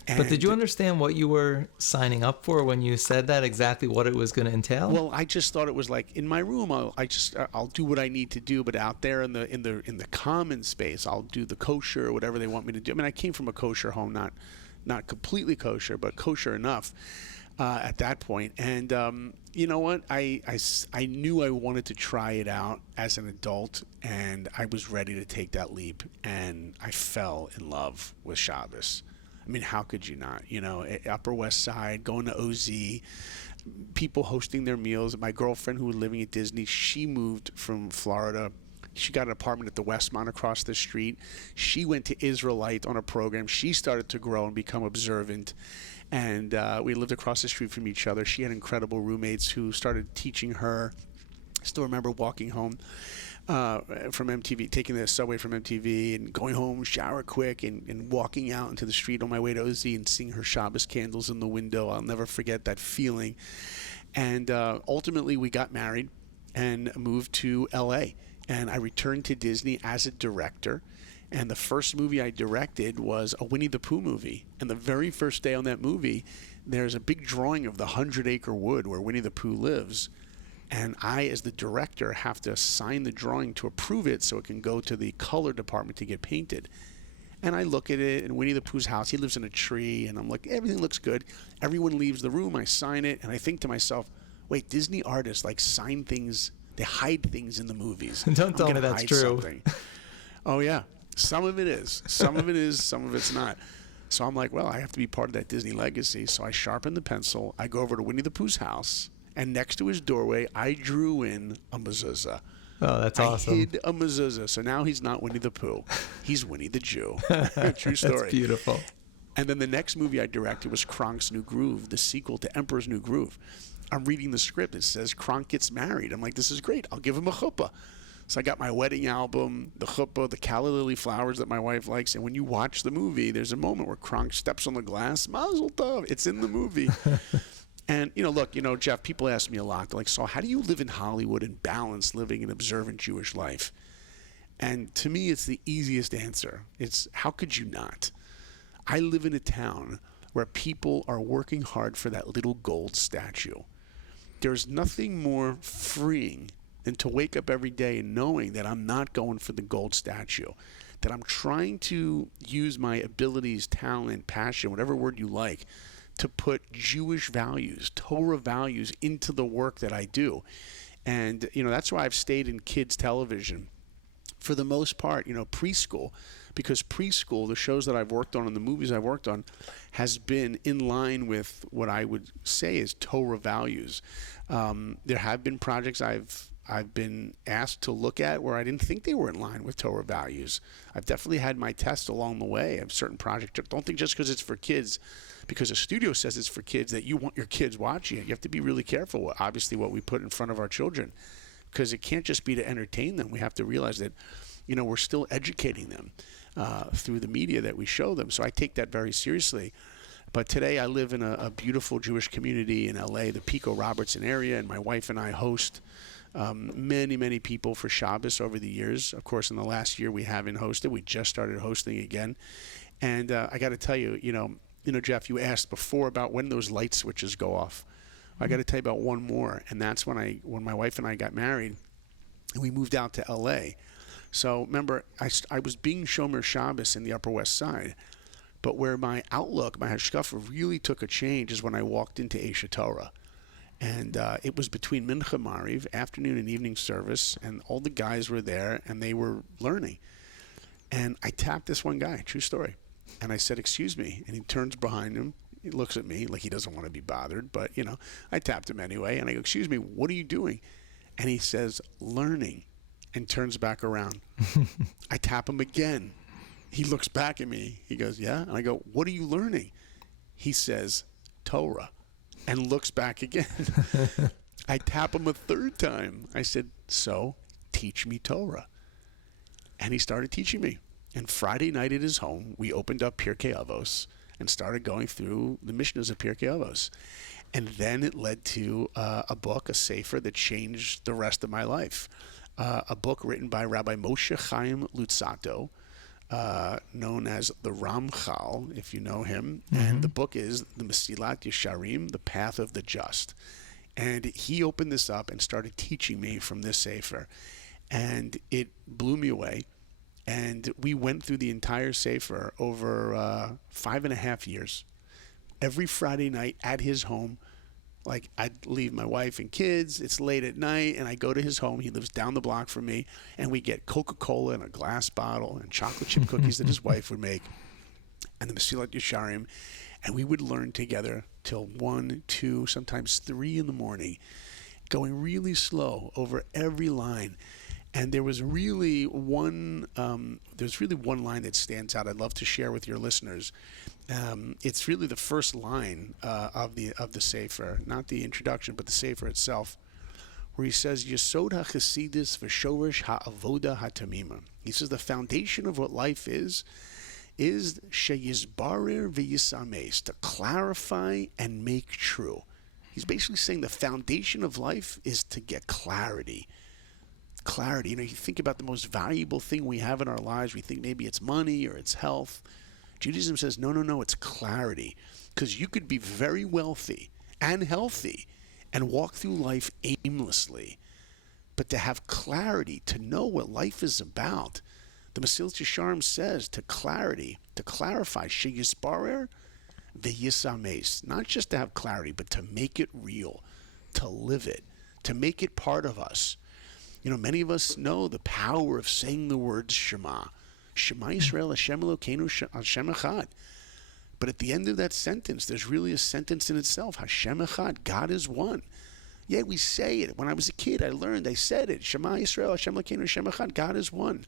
But did you understand what you were signing up for when you said that, exactly what it was going to entail? Well, I just thought it was like in my room, I'll do what I need to do, but out there in the common space, I'll do the kosher or whatever they want me to do. I mean, I came from a kosher home, not completely kosher, but kosher enough at that point. And you know what? I knew I wanted to try it out as an adult, and I was ready to take that leap. And I fell in love with Shabbos. I mean, how could you not? Upper West Side, going to OZ, people hosting their meals. My girlfriend who was living at Disney, she moved from Florida. She got an apartment at the Westmont across the street. She went to Israelite on a program. She started to grow and become observant. And we lived across the street from each other. She had incredible roommates who started teaching her. I still remember walking home from MTV, taking the subway from MTV and going home, shower quick, and walking out into the street on my way to OZ and seeing her Shabbos candles in the window. I'll never forget that feeling. And ultimately, we got married and moved to LA. And I returned to Disney as a director. And the first movie I directed was a Winnie the Pooh movie. And the very first day on that movie, there's a big drawing of the 100-acre wood where Winnie the Pooh lives. And I, as the director, have to sign the drawing to approve it so it can go to the color department to get painted. And I look at it, and Winnie the Pooh's house, he lives in a tree, and I'm like, everything looks good. Everyone leaves the room, I sign it, and I think to myself, wait, Disney artists sign things, they hide things in the movies. Don't tell me that's true. Oh, yeah. Some of it is. Some of it is, some of it's not. So I'm like, well, I have to be part of that Disney legacy. So I sharpen the pencil, I go over to Winnie the Pooh's house, and next to his doorway, I drew in a mezuzah. Oh, that's awesome. I hid a mezuzah, so now he's not Winnie the Pooh. He's Winnie the Jew. True story. That's beautiful. And then the next movie I directed was Kronk's New Groove, the sequel to Emperor's New Groove. I'm reading the script. It says Kronk gets married. I'm like, this is great. I'll give him a chuppah. So I got my wedding album, the chuppah, the calla lily flowers that my wife likes. And when you watch the movie, there's a moment where Kronk steps on the glass. Mazel tov. It's in the movie. And, look, Jeff, people ask me a lot. They're like, so how do you live in Hollywood and balance living an observant Jewish life? And to me, it's the easiest answer. It's, how could you not? I live in a town where people are working hard for that little gold statue. There's nothing more freeing than to wake up every day knowing that I'm not going for the gold statue, that I'm trying to use my abilities, talent, passion, whatever word you like, to put Jewish values, Torah values into the work that I do. And, that's why I've stayed in kids television for the most part, preschool, because preschool, the shows that I've worked on and the movies I've worked on has been in line with what I would say is Torah values. There have been projects I've I've been asked to look at where I didn't think they were in line with Torah values. I've definitely had my tests along the way of certain projects. Don't think just because it's for kids, because a studio says it's for kids, that you want your kids watching it. You have to be really careful, obviously, what we put in front of our children, because it can't just be to entertain them. We have to realize that, we're still educating them through the media that we show them. So I take that very seriously. But today I live in a beautiful Jewish community in LA, the Pico Robertson area, and my wife and I host many, many people for Shabbos over the years. Of course, in the last year we haven't hosted. We just started hosting again. And I got to tell you, Jeff, you asked before about when those light switches go off. I got to tell you about one more, and that's when my wife and I got married, and we moved out to LA. So remember, I was being Shomer Shabbos in the Upper West Side. But where my outlook, my hashkafa really took a change is when I walked into Esha Torah. And it was between Mincha Mariv, afternoon and evening service, and all the guys were there, and they were learning. And I tapped this one guy, true story. And I said, excuse me. And he turns behind him. He looks at me like he doesn't want to be bothered. But, I tapped him anyway. And I go, excuse me, what are you doing? And he says, learning, and turns back around. I tap him again. He looks back at me. He goes, yeah? And I go, what are you learning? He says, Torah, and looks back again. I tap him a third time. I said, so teach me Torah. And he started teaching me. And Friday night at his home, we opened up Pirkei Avos and started going through the Mishnahs of Pirkei Avos. And then it led to a book, a sefer, that changed the rest of my life. A book written by Rabbi Moshe Chaim Lutzato, known as the Ramchal, if you know him. Mm-hmm. And the book is the Mesilat Yesharim, the Path of the Just. And he opened this up and started teaching me from this sefer. And it blew me away. And we went through the entire sefer over 5.5 years. Every Friday night at his home, like I'd leave my wife and kids, it's late at night, and I go to his home. He lives down the block from me, and we get Coca-Cola in a glass bottle and chocolate chip cookies that his wife would make, and the Mesilat Yesharim, and we would learn together till 1, 2, sometimes 3 in the morning, going really slow over every line. And there was really one line that stands out I'd love to share with your listeners. It's really the first line of the sefer, not the introduction, but the sefer itself, where he says, Yesod HaChasidus v'shorish ha'avoda ha'tamima. He says the foundation of what life is sheyizbarer v'yisames, to clarify and make true. He's basically saying the foundation of life is to get clarity. Clarity. You think about the most valuable thing we have in our lives. We think maybe it's money or it's health. Judaism says, no, it's clarity. Because you could be very wealthy and healthy and walk through life aimlessly. But to have clarity, to know what life is about, the Mesilat Yesharim says to clarify, sheyisbarer v'yisames, not just to have clarity, but to make it real, to live it, to make it part of us. Many of us know the power of saying the words Shema. Shema Yisrael, Hashem Elokeinu, Hashem Echad. But at the end of that sentence, there's really a sentence in itself. Hashem Echad, God is one. Yeah, we say it. When I was a kid, I said it. Shema Yisrael, Hashem Elokeinu, Hashem Echad, God is one.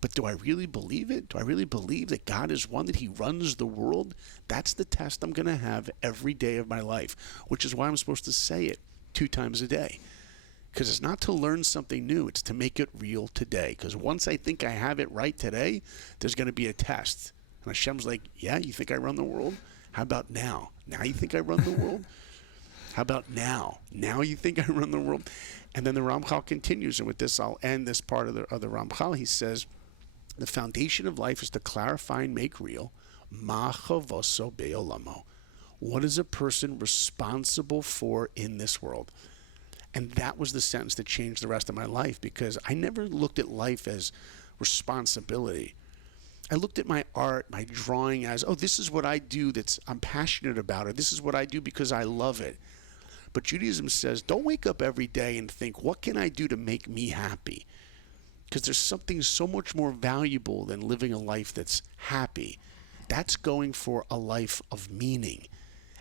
But do I really believe it? Do I really believe that God is one, that He runs the world? That's the test I'm going to have every day of my life, which is why I'm supposed to say it 2 times a day. Because it's not to learn something new, it's to make it real today. Because once I think I have it right today, there's going to be a test. And Hashem's like, yeah, you think I run the world? How about now? Now you think I run the world? How about now? Now you think I run the world? And then the Ramchal continues, and with this I'll end this part of the Ramchal. He says, the foundation of life is to clarify and make real. Ma chavoso be'olamo. What is a person responsible for in this world? And that was the sentence that changed the rest of my life, because I never looked at life as responsibility. I looked at my art, my drawing as, this is what I do I'm passionate about, or this is what I do because I love it. But Judaism says, don't wake up every day and think, what can I do to make me happy? Because there's something so much more valuable than living a life that's happy. That's going for a life of meaning.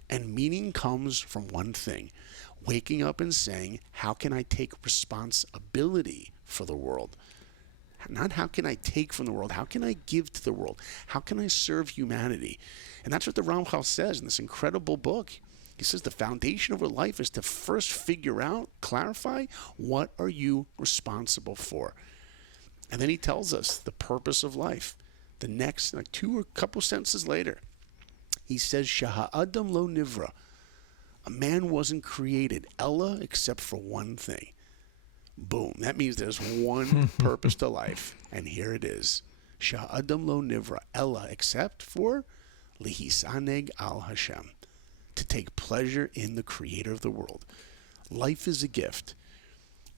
And meaning comes from one thing. waking up and saying, how can I take responsibility for the world? Not how can I take from the world, how can I give to the world? How can I serve humanity? And that's what the Ramchal says in this incredible book. He says the foundation of our life is to first figure out, clarify, what are you responsible for? And then he tells us the purpose of life. The next, like two or couple sentences later, he says, Shaha'adam lo nivra. A man wasn't created, Ella, except for one thing. Boom. That means there's one purpose to life. And here it is. Sha'adam lo nivra ella, except for lihisaneg al Hashem, to take pleasure in the creator of the world. Life is a gift.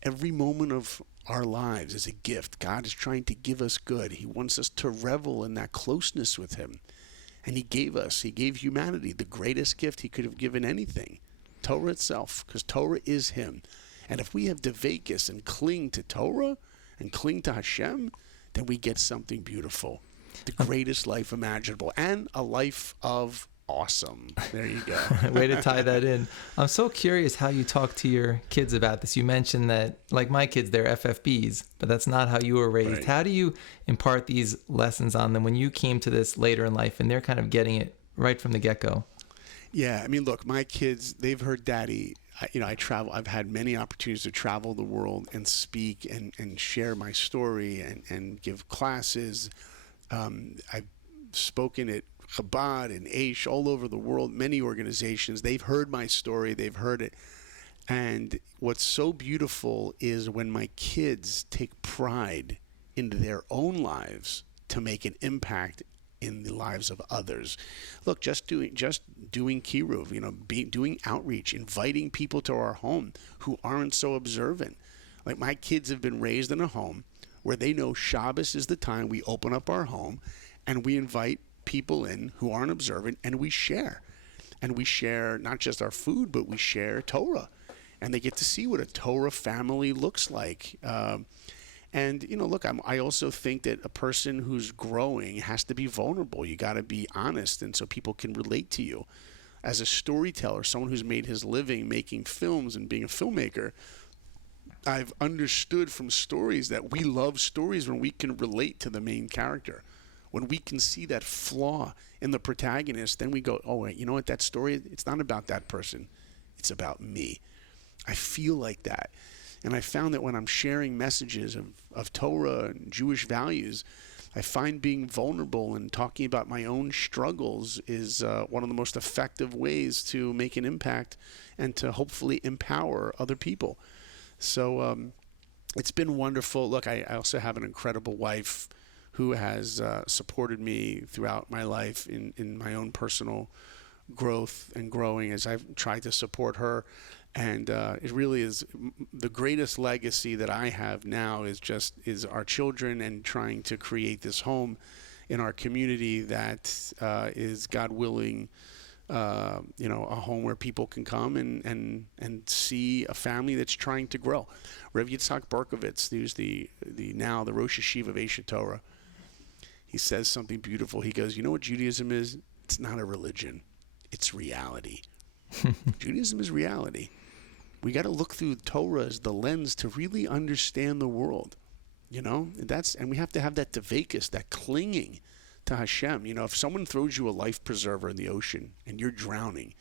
Every moment of our lives is a gift. God is trying to give us good. He wants us to revel in that closeness with him. And he gave humanity the greatest gift he could have given anything, Torah itself, because Torah is him. And if we have devekis and cling to Torah and cling to Hashem, then we get something beautiful. The greatest life imaginable, and a life of awesome. There you go. Way to tie that in. I'm so curious how you talk to your kids about this. You mentioned that, like my kids, they're FFBs, but that's not how you were raised. Right. How do you impart these lessons on them when you came to this later in life and they're kind of getting it right from the get-go? Yeah, I mean, look, my kids, they've heard Daddy. I travel. I've had many opportunities to travel the world and speak and share my story and give classes. I've spoken at Chabad and Aish all over the world, many organizations. They've heard my story. They've heard it. And what's so beautiful is when my kids take pride into their own lives to make an impact in the lives of others. Look, just doing kiruv, doing outreach, inviting people to our home who aren't so observant. Like, my kids have been raised in a home where they know Shabbos is the time we open up our home and we invite people in who aren't observant, and we share. And we share not just our food, but we share Torah. And they get to see what a Torah family looks like. And, look, I also think that a person who's growing has to be vulnerable. You got to be honest, and so people can relate to you. As a storyteller, someone who's made his living making films and being a filmmaker, I've understood from stories that we love stories when we can relate to the main character. When we can see that flaw in the protagonist, then we go, oh, wait, you know what, that story, it's not about that person. It's about me. I feel like that. And I found that when I'm sharing messages of Torah and Jewish values, I find being vulnerable and talking about my own struggles is one of the most effective ways to make an impact and to hopefully empower other people. So it's been wonderful. Look, I also have an incredible wife who has supported me throughout my life in my own personal growth and growing as I've tried to support her. And it really is the greatest legacy that I have now is our children and trying to create this home in our community that is, God willing, a home where people can come and see a family that's trying to grow. Rev Yitzhak Berkovitz, who's the Rosh Hashiva of Aish Torah, he says something beautiful. He goes, you know what Judaism is? It's not a religion. It's reality. Judaism is reality. We got to look through Torah as the lens to really understand the world, and we have to have that devekis, that clinging to Hashem. If someone throws you a life preserver in the ocean and you're drowning,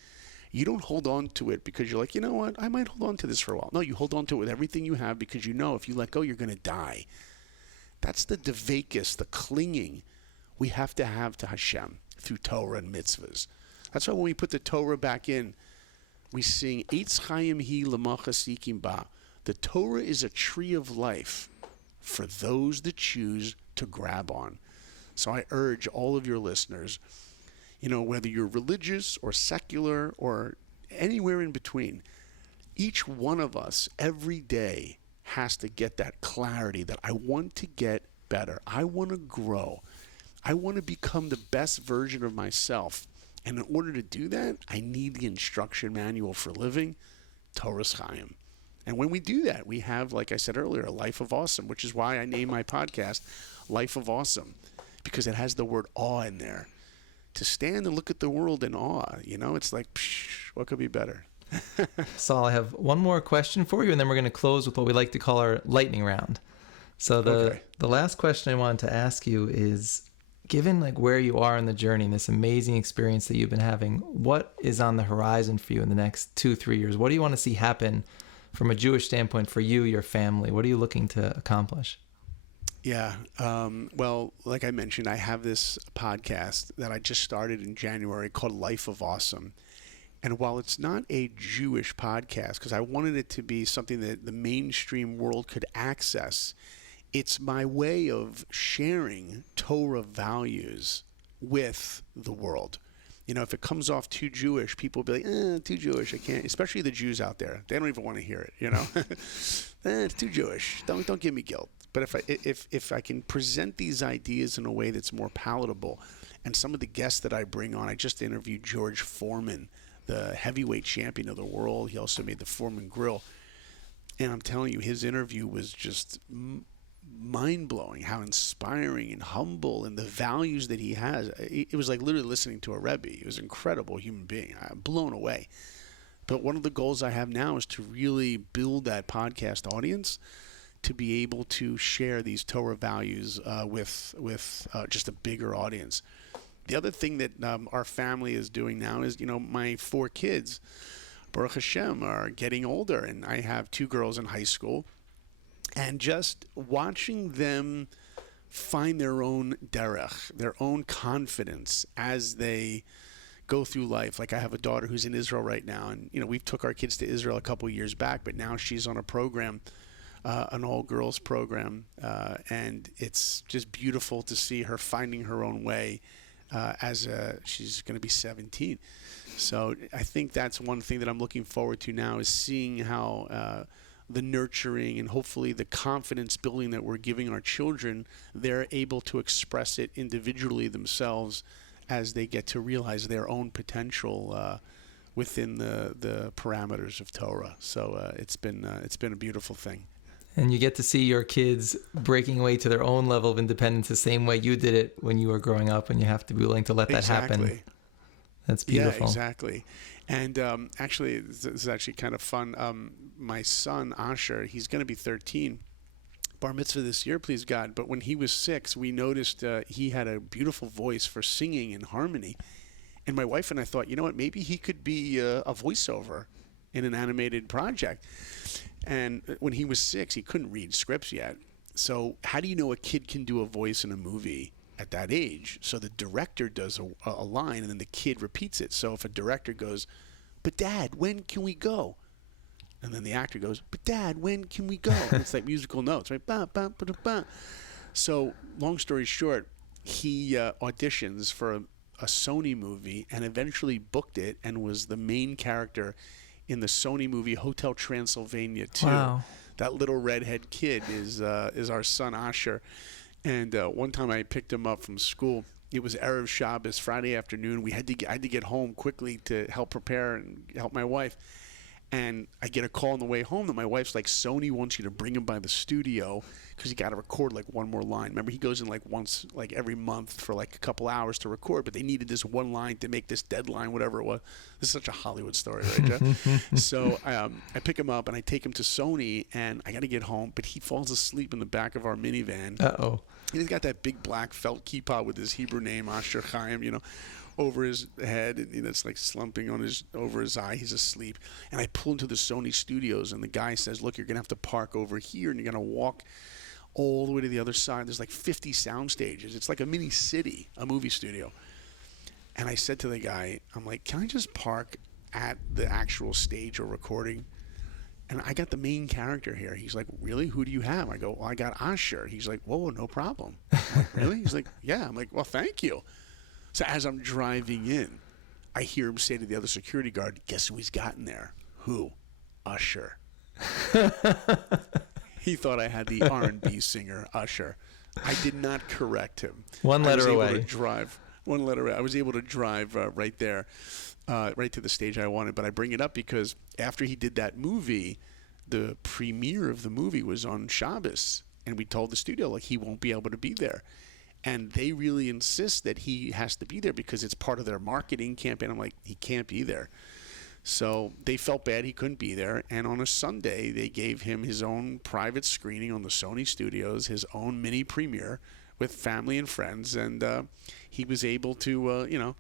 you don't hold on to it because you're like, you know what, I might hold on to this for a while. No, you hold on to it with everything you have because you know if you let go, you're going to die. That's the devekis, the clinging we have to Hashem through Torah and mitzvahs. That's why when we put the Torah back in, we sing, Eitz Chaim Hi L'macha Sikim Ba. The Torah is a tree of life for those that choose to grab on. So I urge all of your listeners, whether you're religious or secular or anywhere in between, each one of us every day has to get that clarity that I want to get better. I want to grow. I want to become the best version of myself. And in order to do that, I need the instruction manual for living, Torah's Chaim. And when we do that, we have, like I said earlier, a life of awesome, which is why I named my podcast Life of Awesome, because it has the word awe in there. To stand and look at the world in awe, it's like, what could be better? Saul, I have one more question for you, and then we're going to close with what we like to call our lightning round. So the last question I wanted to ask you is, given like where you are in the journey and this amazing experience that you've been having, what is on the horizon for you in the next 2-3 years? What do you want to see happen from a Jewish standpoint for you, your family? What are you looking to accomplish? Yeah. Well, like I mentioned, I have this podcast that I just started in January called Life of Awesome. And while it's not a Jewish podcast, because I wanted it to be something that the mainstream world could access, it's my way of sharing Torah values with the world. You know, if it comes off too Jewish, people will be like, too Jewish, I can't, especially the Jews out there. They don't even want to hear it, you know. It's too Jewish. Don't give me guilt. But if I can present these ideas in a way that's more palatable, and some of the guests that I bring on, I just interviewed George Foreman, the heavyweight champion of the world. He also made the Foreman Grill. And I'm telling you, his interview was just mind-blowing, how inspiring and humble, and the values that he has. It was like literally listening to a Rebbe. He was an incredible human being. I'm blown away. But one of the goals I have now is to really build that podcast audience to be able to share these Torah values with just a bigger audience. The other thing that our family is doing now is, you know, my 4 kids, Baruch Hashem, are getting older, and I have 2 girls in high school. And just watching them find their own derech, their own confidence as they go through life. Like I have a daughter who's in Israel right now, and you know we took our kids to Israel a couple of years back, but now she's on a program, an all-girls program, and it's just beautiful to see her finding her own way she's going to be 17. So I think that's one thing that I'm looking forward to now is seeing how the nurturing and hopefully the confidence building that we're giving our children, they're able to express it individually themselves as they get to realize their own potential within the parameters of Torah. So it's been a beautiful thing. And you get to see your kids breaking away to their own level of independence the same way you did it when you were growing up, and you have to be willing to let that happen. That's beautiful. Yeah, exactly. And actually, this is actually kind of fun. My son, Asher, he's going to be 13. Bar mitzvah this year, please God. But when he was 6, we noticed he had a beautiful voice for singing and harmony. And my wife and I thought, you know what, maybe he could be a voiceover in an animated project. And when he was 6, he couldn't read scripts yet. So how do you know a kid can do a voice in a movie at that age? So the director does a line, and then the kid repeats it. So if a director goes, "But Dad, when can we go?" And then the actor goes, "But Dad, when can we go?" And it's like musical notes, right? Ba, ba, ba, ba. So long story short, he auditions for a Sony movie and eventually booked it and was the main character in the Sony movie Hotel Transylvania 2. Wow. That little redhead kid is our son Asher. And one time I picked him up from school. It was Erev Shabbos, Friday afternoon. I had to get home quickly to help prepare and help my wife. And I get a call on the way home that my wife's like, Sony wants you to bring him by the studio because you got to record like one more line. Remember, he goes in like once, like every month for like a couple hours to record, but they needed this one line to make this deadline, whatever it was. This is such a Hollywood story, right, Jeff? So I pick him up and I take him to Sony, and I got to get home, but he falls asleep in the back of our minivan. Uh-oh. He's got that big black felt kippah with his Hebrew name, Asher Chaim, you know, over his head, and it's like slumping over his eye. He's asleep. And I pull into the Sony studios, and the guy says, "Look, you're going to have to park over here, and you're going to walk all the way to the other side. There's like 50 sound stages. It's like a mini city, a movie studio." And I said to the guy, I'm like, "Can I just park at the actual stage or recording? And I got the main character here." He's like, "Really? Who do you have?" I go, "Well, I got Asher." He's like, "Whoa, no problem." I'm like, "Really?" He's like, "Yeah." I'm like, "Well, thank you." So as I'm driving in, I hear him say to the other security guard, "Guess who he's got in there?" "Who?" "Usher." He thought I had the R&B singer Usher. I did not correct him. One letter away. I was able to drive right there, right to the stage I wanted. But I bring it up because after he did that movie, the premiere of the movie was on Shabbos, and we told the studio like he won't be able to be there. And they really insist that he has to be there because it's part of their marketing campaign. I'm like, he can't be there. So they felt bad he couldn't be there. And on a Sunday, they gave him his own private screening on the Sony studios, his own mini premiere with family and friends. And he was able to,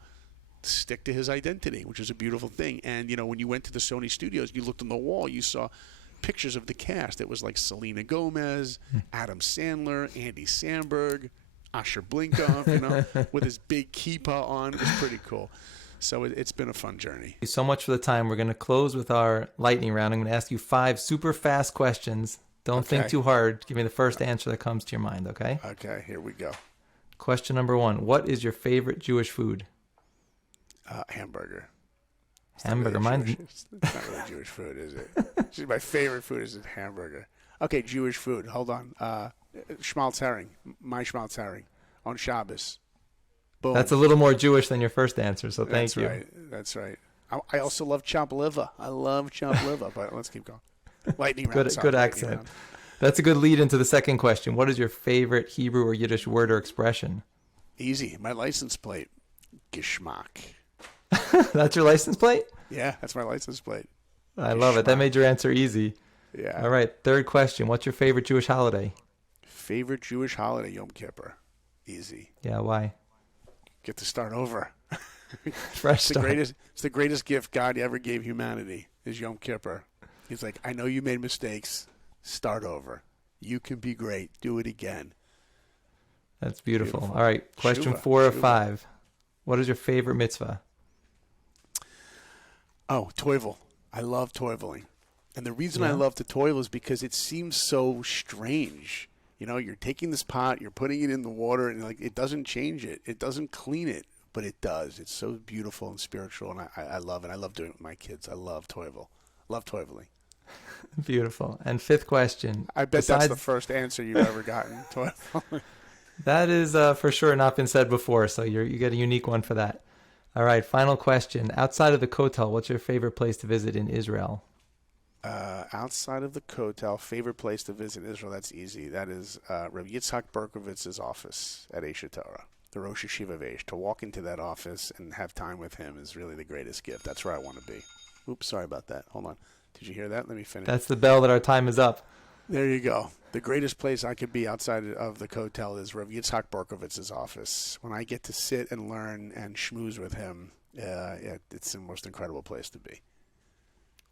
stick to his identity, which is a beautiful thing. And, when you went to the Sony studios, you looked on the wall, you saw pictures of the cast. It was like Selena Gomez, Adam Sandler, Andy Samberg, Saul Blinkoff, with his big kippah on. It was pretty cool. So it's been a fun journey. Thank you so much for the time. We're going to close with our lightning round. I'm going to ask you 5 super fast questions. Don't think too hard. Give me the first answer that comes to your mind, okay? Okay, here we go. Question number 1. What is your favorite Jewish food? Hamburger. Hamburger. It's not really Jewish food, is it? My favorite food is a hamburger. Okay, Jewish food. Hold on. Schmaltz herring. My schmaltz herring on Shabbos. Boom. That's a little more Jewish than your first answer, so thank you. That's right. I also love chopped liver. I love chopped liver, but let's keep going. Lightning round. Good accent. Round. That's a good lead into the second question. What is your favorite Hebrew or Yiddish word or expression? Easy. My license plate. Geschmack. That's your license plate? Yeah, that's my license plate. I love it. That made your answer easy. Yeah. All right, third question. What's your favorite Jewish holiday? Favorite Jewish holiday, Yom Kippur. Easy. Yeah, why? Get to start over. Fresh start. It's the greatest gift God ever gave humanity is Yom Kippur. He's like, I know you made mistakes. Start over. You can be great. Do it again. That's beautiful. All right, question 4 of 5. What is your favorite mitzvah? Oh, toivel. I love toiveling. And the reason I love to toivel is because it seems so strange. You're taking this pot, you're putting it in the water, and it doesn't change it. It doesn't clean it, but it does. It's so beautiful and spiritual, and I love it. I love doing it with my kids. I love toivel. Love toiveling. Beautiful. And 5th question. I bet that's the first answer you've ever gotten. Toiveling. That is for sure not been said before, so you get a unique one for that. All right, final question. Outside of the Kotel, what's your favorite place to visit in Israel? Outside of the Kotel, favorite place to visit in Israel, that's easy. That is Rabbi Yitzhak Berkovitz's office at Eish Torah, the Rosh Hashiva of Eish. To walk into that office and have time with him is really the greatest gift. That's where I want to be. Oops, sorry about that. Hold on. Did you hear that? Let me finish. That's the bell that our time is up. There you go. The greatest place I could be outside of the Kotel is Rabbi Yitzhak Berkovitz's office. When I get to sit and learn and schmooze with him, it's the most incredible place to be.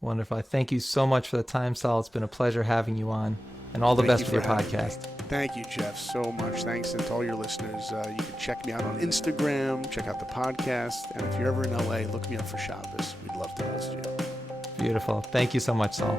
Wonderful. Thank you so much for the time, Saul. It's been a pleasure having you on, and all the best with your podcast. Thank you, Jeff, so much. Thanks, and to all your listeners. You can check me out on Instagram, check out the podcast, and if you're ever in LA, look me up for Shabbos. We'd love to host you. Beautiful. Thank you so much, Saul.